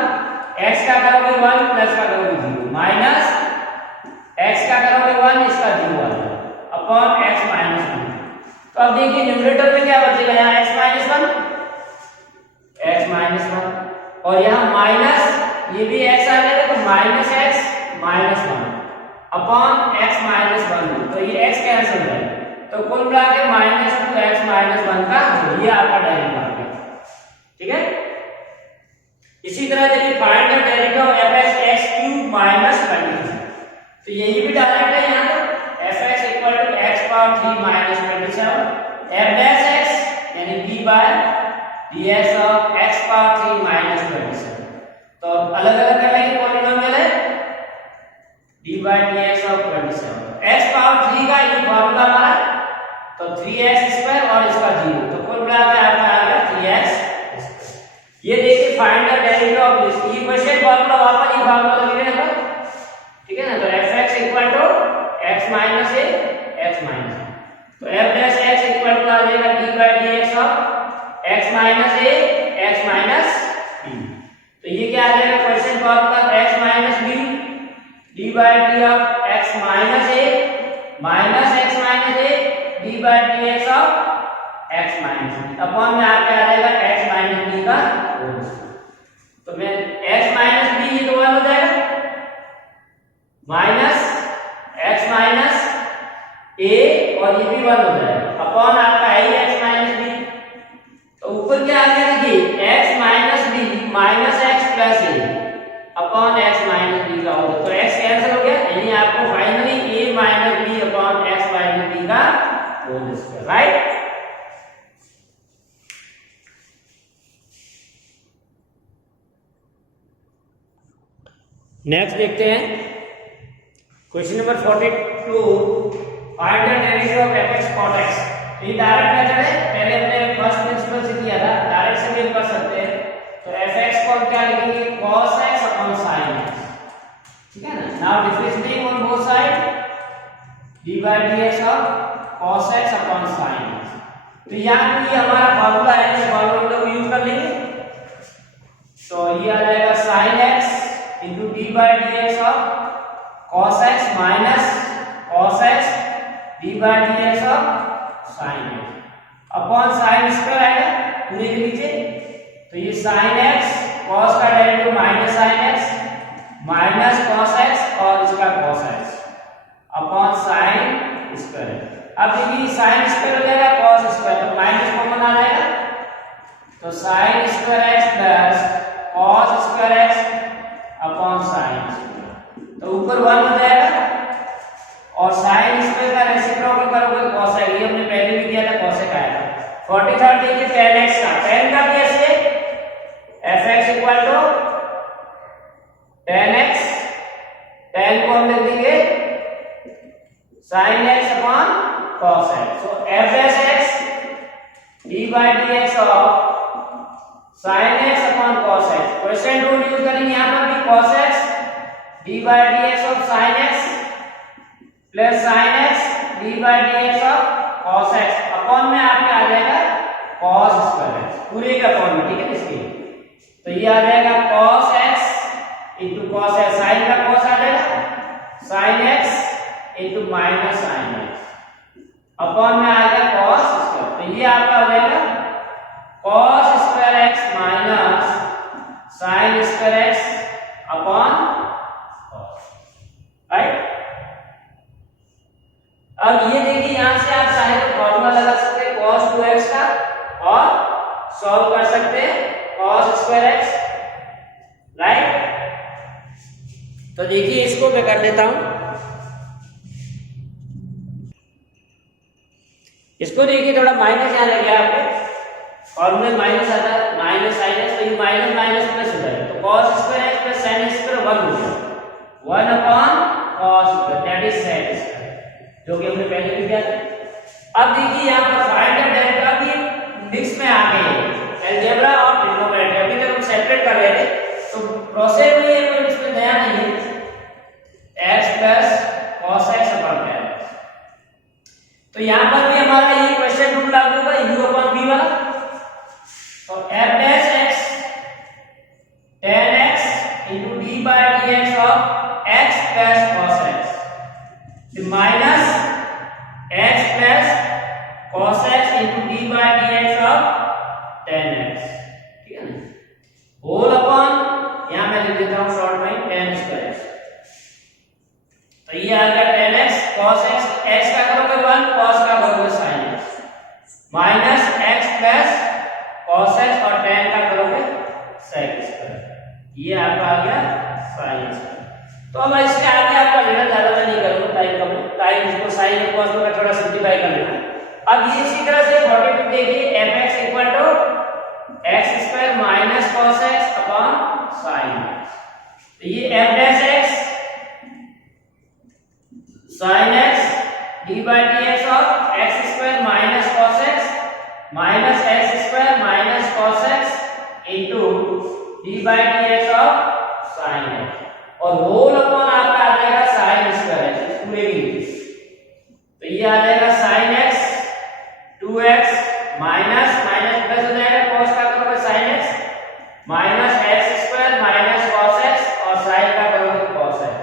x का करोगे 1 प्लस का करोगे 0 माइनस x का करोगे 1 इसका 0 आ जाएगा अपॉन x माइनस 1। तो अब देखिए न्यूमरेटर में क्या बचेगा, यहाँ x माइनस 1 और यहाँ माइनस ये भी x आ जाएगा, तो minus x minus 1 upon x minus 1, तो ये x कैंसिल हो जाएगा, तो कुल मिला के माइनस 2x माइनस 1 का ये आपका डेरिवेटिव आ गया, ठीक है। इसी तरह देखिए find the derivative of fx x cube minus 27, तो यही भी डायरेक्ट है, यहाँ पर fx equal to x power 3 minus 27, f dash x यानी d bye dx of x power 3 minus 27, तो अलग अलग करने की पॉलिनोमियल है d bye dx of 27, x power 3 का ये फार्मूला हमारा, तो 3x स्क्वायर और इसका 0, तो कुल मिलाकर आपका आ गया 3x। ये देखिए find the derivative of this, ये क्वेश्चन फार्मूला वापस ये फार्मूला लगे हैं पर, ठीक है ना। तो fx equal to x minus a x minus, तो f dash x equal to आ जाएगा d bye dx of x minus a x minus b, तो ये क्या आ जाएगा question formula x minus b d by d of x minus a minus x minus a d bye dx of x minus upon में आपके आ जाएगा x minus b का होल स्क्वायर, तो मैं x माइनस b ये तो 1 हो जाएगा माइनस x माइनस a और ये भी 1 हो जाएगा अपॉन आपका है x माइनस b, तो ऊपर क्या आ गया देखिए x minus b minus x plus a upon x minus b का होल, तो x कैंसिल हो गया, यानी आपको finally a minus b upon x minus b का होल स्क्वायर, राइट। नेक्स्ट देखते हैं question number 42, find the derivative of fx cot x। ये डायरेक्ट मेथड है, पहले हमने फर्स्ट प्रिंसिपल से किया था, डायरेक्ट से भी कर सकते हैं। तो fx को क्या लिखेंगे, cos x upon sin x, ठीक है ना। Now differentiating on both side, d by dx of cos x upon sin x। तो यहाँ पे हमारा फार्मूला है, इस फार्मूला को यूज कर लेंगे। तो ये आ जाएगा sin x into d by dx of cos x minus cos x d by dx of sin x upon sin square आएगा पूरे के नीचे। तो ये sin x cos का derivative minus sin x minus cos x और इसका cos x upon sin square. अब देखिए sin स्क्वायर हो जाएगा cos स्क्वायर, तो माइनस कॉमन आ जाएगा, तो sin square x plus cos square x upon sin। तो ऊपर 1 हो जाएगा और sin स्क्वायर का रेसिप्रोकल करोगे cos x, ये हमने पहले भी किया था, cos x आएगा। 43 देखिए tan x का, tan का कैसे, fx equal to tan x, tan को हम लिख देंगे sin x upon cos x। so f dash x d by dx of sin x upon cos x। Question rule use करेंगे यहाँ पर भी, cos x d by dx of sin x plus sin x d by dx of cos x upon में आपके आ जाएगा cos square x पूरे का अपॉन में, ठीक है इसके। तो ये आ जाएगा cos x into cos x, sin का cos आ जाएगा sin x into minus sin x upon में आएगा cos स्क्वायर। तो ये आपका हो जाएगा cos square x minus sin square x upon cos, right. अब ये देखिए यहां से आप चाहे तो फॉर्मूला लगा सकते हैं cos 2x का और सॉल्व कर सकते हैं cos स्क्वायर x, राइट। तो देखिए इसको मैं कर लेता हूं, इसको देखिए थोड़ा माइनस यहां लग गया आपके फॉर्मूले माइनस आता है, माइनस sin x, तो ये माइनस माइनस प्लस हो जाएगा, तो cos square x plus sin square 1 हो जाएगा, 1 upon cos square that is sin square, जो कि हमने पहले भी किया था। अब देखिए यहाँ पर फाइंड द डेल्टा भी मिक्स में आ गए हैं, अलजेब्रा और ट्रिग्नोमेट्री, अभी तक हम सेपरेट कर रहे थे, तो प्रोसेस में ये कोई इसमें नया नहीं है, x plus cos x upon tan x। तो यहाँ पर भी हमारा ये क्वेश्चन रूल लागू होगा, u अपॉन v वाला। तो f dash x tan x into d by dx of x plus cos x minus x plus cos x into d by dx of tan x, ठीक है ना, whole upon यहां मैं लिख देता हूं शॉर्ट में tan स्क्वायर x। तो ये आ गया tan x cos x, x का करोगे 1, cos का करोगे sin x minus x plus cos x और tan का करोगे sec स्क्वायर, ये आपका आ गया sin स्क्वायर। तो अब इसके आगे आपका लेना ज्यादा मैं नहीं करूंगा, टाइम कम है, टाइम इसको sin और cos का थोड़ा सिंपलीफाई कर लेना। अब ये इसी तरह से 42 देखिए fx equal to x square minus cos x upon sin x। तो ये f dash x sin x d by dx of x square minus cos x minus x square minus cos x into d by dx of sin x और whole upon आपका आ जाएगा sin square x पूरे के लिए। तो ये आ जाएगा sin x 2x minus minus plus हो जाएगा cos का करोगे sin x minus x square minus cos x और sin का करोगे cos x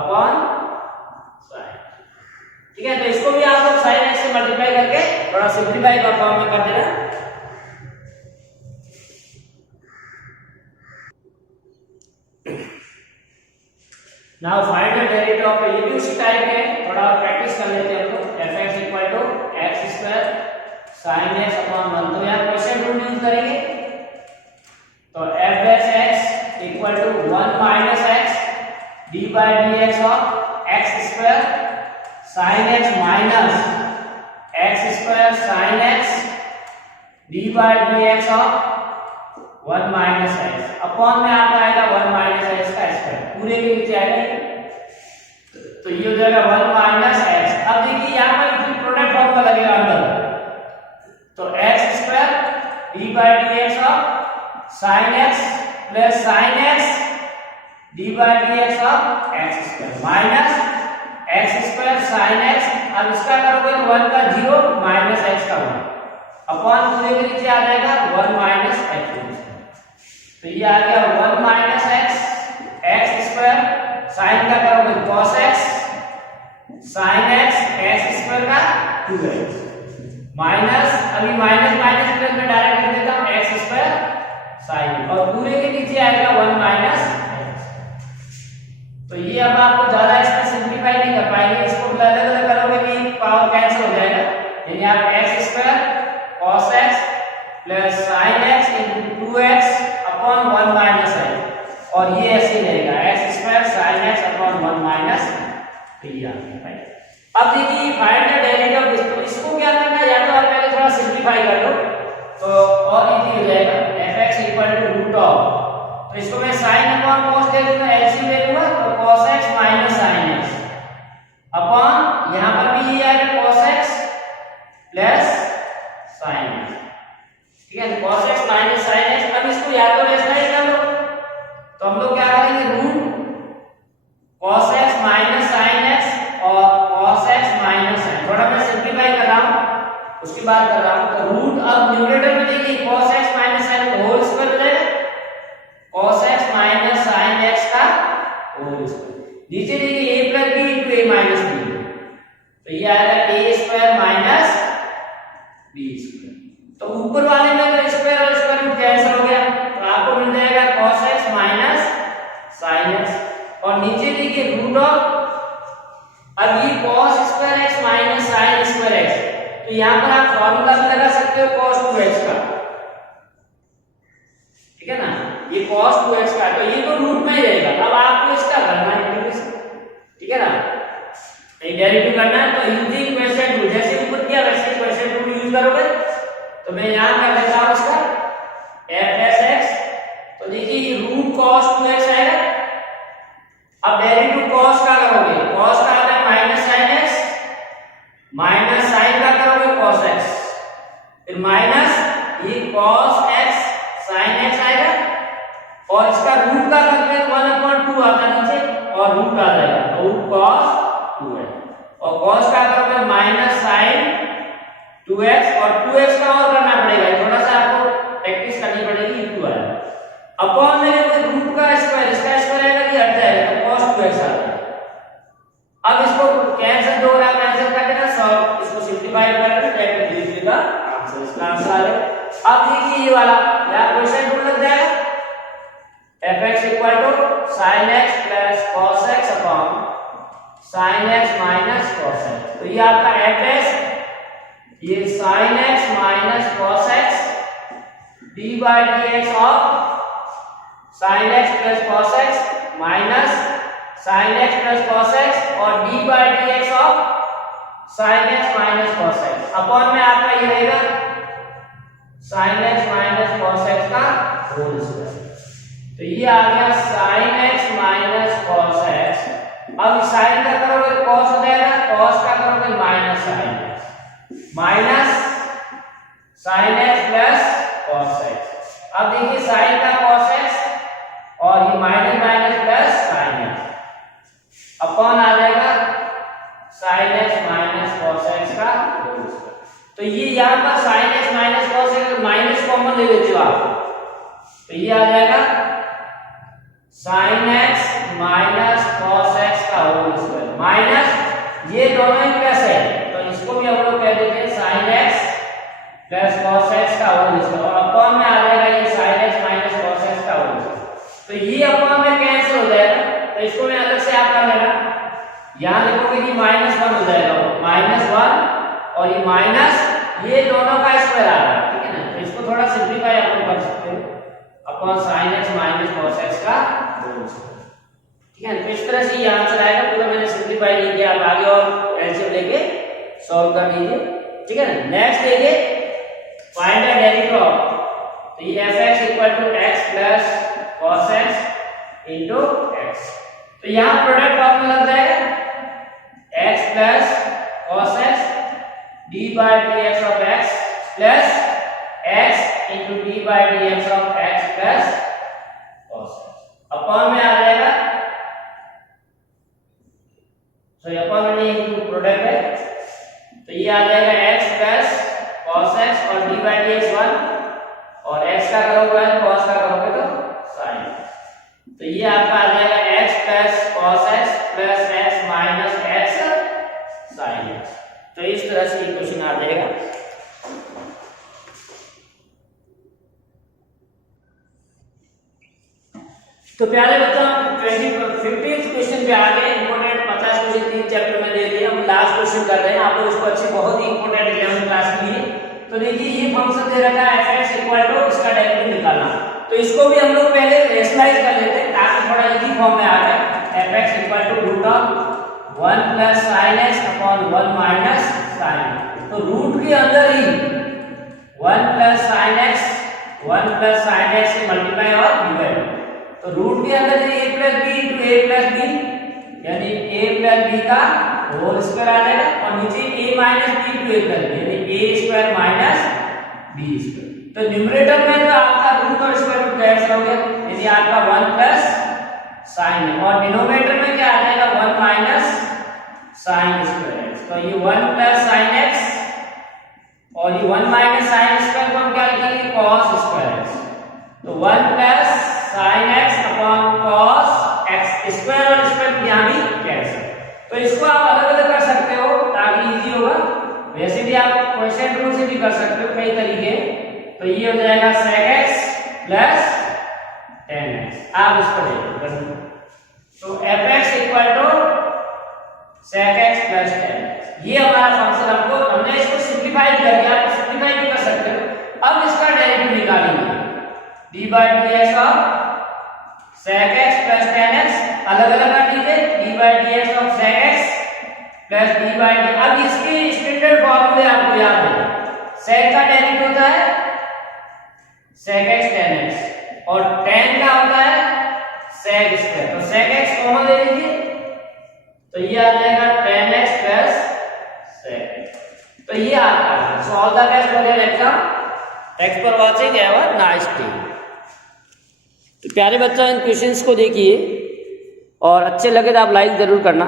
अपॉन sin, ठीक है। तो इसको भी आप लोग sin x से मल्टीप्लाई करके थोड़ा सिंपलीफाई का फॉर्म में कर देना। Now find the derivative of ये भी उसी टाइप के, थोड़ा प्रैक्टिस कर लेते हैं हम लोग। fx equal to x square sin x upon 1, तो यहाँ क्वेश्चन रूल यूज करेंगे। तो f dash x equal to 1 minus x d by dx of x square sin x minus x square sin x d by dx of 1 minus x upon में आपका आएगा 1 minus x का square पूरे के नीचे आएगा तो ये हो जाएगा 1 माइनस एक्स। अब देखिए यहाँ पर जो प्रोडक्ट फॉर्मूला लगेगा अंदर, तो x square D by D x of sine x plus sine x D by D x of x square minus x square sine x. अब इसका करोगे तो 1 का 0 माइनस एक्स का 1 अपॉन पूरे के नीचे आ जाएगा 1 माइनस एक्स। तो ये आ गया 1 minus x x square sine का करोगे cos x sine x x square का 2x माइनस अभी माइनस माइनस प्लस में डायरेक्ट लिख देता हूं एक्स स्क्वायर साइन और पूरे के नीचे आएगा 1 माइनस एक्स। तो ये अब आपको ज्यादा इसमें सिंपलीफाई नहीं कर पाएंगे, इसको अलग अलग करोगे कि पावर कैंसिल हो जाएगा। यानी आप x square cos x plus sine x into 2x upon 1 minus x और ये ऐसे ही रहेगा x square sine x upon 1 minus. तो ये आ गया भाई। अब देखिए find the derivative of this, तो इसको क्या करना है, या तो आप पहले थोड़ा सिंपलीफाई कर लो तो और इजी हो जाएगा। fx equal to root of, तो इसको मैं sin अपॉन cos दे दूंगा, एलसीएम ले लूंगा तो cos x minus sin x upon यहां पर भी ये आएगा cos x plus sin x। ठीक है, cos x minus sin x। अब इसको या तो रेशनलाइज कर लो तो हम लोग क्या करेंगे root cos x minus sin x और cos x माइनस sin। थोड़ा मैं सिंपलीफाई कर रहा हूं उसके बाद कर रहा हूं। तो रूट अब न्यूमरेटर में देखिए cos x minus sin whole square हो जाएगा cos x minus sin x का होल स्क्वायर। नीचे देखिए a plus b into a minus b, तो ये आएगा a square minus b square. तो ऊपर वाले में तो स्क्वायर और स्क्वायर रूट कैंसिल हो गया तो आपको मिल जाएगा cos x minus sin x और नीचे देखिए रूट ऑफ, अब ये cos square x minus sin square x, तो यहां पर आप फार्मूला भी लगा सकते हो cos 2x का, ठीक है ना, ये cos 2x का, तो ये तो रूट में ही रहेगा। अब आपको इसका करना है इंटीग्रेशन, ठीक है ना, एक डेरिवेटिव करना है तो यूजिंग क्वेश्चन रूल, जैसे ऊपर किया वैसे क्वेश्चन रूल यूज करोगे। तो मैं यहां कर लेता हूं इसका f(x), तो देखिए ये रूट cos 2x आएगा। अब डेरिवेटिव cos का करोगे, cos का आता है minus sin x minus sin का करोगे cos x, फिर माइनस ये cos x sin x आएगा और इसका रूट का करते हैं 1/2 आता है नीचे और रूट आ जाएगा तो रूट cos 2x और cos का करोगे माइनस sin 2x और 2x का और करना पड़ेगा, थोड़ा सा आपको प्रैक्टिस करनी पड़ेगी इक्वल आएगा अपॉन में रूट का स्क्वायर, इसका स्क्वायर आएगा ये हट जाएगा तो cos 2x आ जाएगा। अब इसको कैंसिल दो रहा कैंसिल कर देना, सब इसको सिंपलीफाई कर देना, डायरेक्ट लिख देगा आंसर, इसका आंसर आ जाएगा। अब देखिए ये वाला यार क्वेश्चन रूल लग जाएगा fx equal to sin x plus cos x upon sin x minus cos x। तो ये आपका fx ये sin x minus cos x d by dx of sin x plus cos x minus sin x plus cos x और d by dx of sin x minus cos x upon में आपका ये रहेगा sin x minus cos x का whole square. तो ये आ गया sin x minus cos x। अब sin का करोगे cos हो जाएगा, cos का करोगे minus sin x minus sin x plus cos x। अब देखिए sin का cos x और ये minus minus plus sin x upon आ जाएगा sin x minus cos x का होल स्क्वायर। तो ये यहाँ पर sin x minus cos x minus common ले लेते हो आप तो ये आ जाएगा sin x minus cos x का होल स्क्वायर माइनस ये दोनों ही प्लस है तो इसको भी हम लोग कह देते हैं sin x plus cos x का होल स्क्वायर और अपॉन में आ जाएगा ये sin x minus cos x का होल स्क्वायर। तो ये अपॉन में कैंसिल हो जाएगा तो इसको मैं अलग से आप कर लेना, यहां लिखोगे कि -1 हो जाएगा -1 और ये माइनस ये दोनों का स्क्वायर आ रहा है, ठीक है ना, तो इसको थोड़ा सिंपलीफाई आप लोग कर सकते हो upon sin x minus cos x का होल स्क्वायर, ठीक है। तो इस तरह से ये आंसर आएगा, पूरा मैंने सिंपलीफाई नहीं किया, आप आगे और एलसीएम लेके सॉल्व कर लीजिए, ठीक है ना। नेक्स्ट देखिए फाइंड द डेरिवेटिव ऑफ, तो ये fx equal to x plus cos x into x। तो यहाँ प्रोडक्ट फॉर्म में लग जाएगा x plus cos x d by dx of x plus x into d by dx of x plus cos x upon में आ जाएगा, so upon में नहीं इनटू प्रोडक्ट है, तो ये आ जाएगा x प्लस cos x और d by dx 1 और x का करोगे cos का करोगे तो sin, तो ये आपका आ जाएगा x plus cos x plus x minus x sin x। तो इस तरह से इक्वेशन आ जाएगा। तो प्यारे बच्चों 15th क्वेश्चन पे आ गए। इंपोर्टेंट 50 क्वेश्चन 3 चैप्टर में दे दिए, हम लास्ट क्वेश्चन कर रहे हैं। आप लोग इसको अच्छे, बहुत ही इंपोर्टेंट 11th क्लास के लिए। तो देखिए ये फंक्शन दे रखा है fx इक्वल टू इसका डेरिवेटिव निकालना, तो इसको भी हम लोग पहले रेशनलाइज कर लेते हैं ताकि थोड़ा इजी फॉर्म में आ जाए। fx equal to root of 1 plus sin x upon 1 minus sin, तो रूट के अंदर ही 1 plus sin x 1 plus sin x से मल्टीप्लाई और डिवाइड, तो रूट के अंदर a plus b into a plus b यानी a प्लस b का होल स्क्वायर आ जाएगा और नीचे a minus b into a plus b यानी a square minus b square. तो न्यूमरेटर में तो आपका रूट और स्क्वायर रूट कैंसिल हो गया, यानी आपका 1 प्लस sin है, और डिनोमिनेटर में क्या आ जाएगा 1 माइनस sin स्क्वायर x, तो ये 1 प्लस sin x और ये 1 माइनस sin स्क्वायर को हम क्या लिखेंगे cos स्क्वायर x, तो 1 plus sin x upon cos x square और स्क्वायर यहाँ भी कैंसिल। तो इसको आप अलग अलग कर सकते हो ताकि इजी होगा, वैसे भी आप क्वेश्चन रूल से भी कर सकते हो कई तरीके। तो ये हो जाएगा sec x plus tan x, आप इसको देखो। तो fx equal to sec x plus tan x, ये हमारा फंक्शन, हमने इसको सिंपलीफाई कर दिया, आप सिंपलीफाई भी कर सकते हो। अब इसका डेरिवेटिव निकालेंगे d by dx of sec x plus tan x, अलग अलग कर दीजिए d by dx of sec x plus d by d। अब इसके स्टैंडर्ड फॉर्मूले आपको याद है, sec का डेरिवेटिव होता है sec x tan x और tan का होता है sec स्क्वायर, तो sec x कॉमन ले लीजिए, तो ये आ जाएगा tan x plus sec x। तो ये आपका है। So all the best for your exam, thanks for watching, have a nice day. तो प्यारे बच्चों इन क्वेश्चंस को देखिए और अच्छे लगे तो आप लाइक जरूर करना।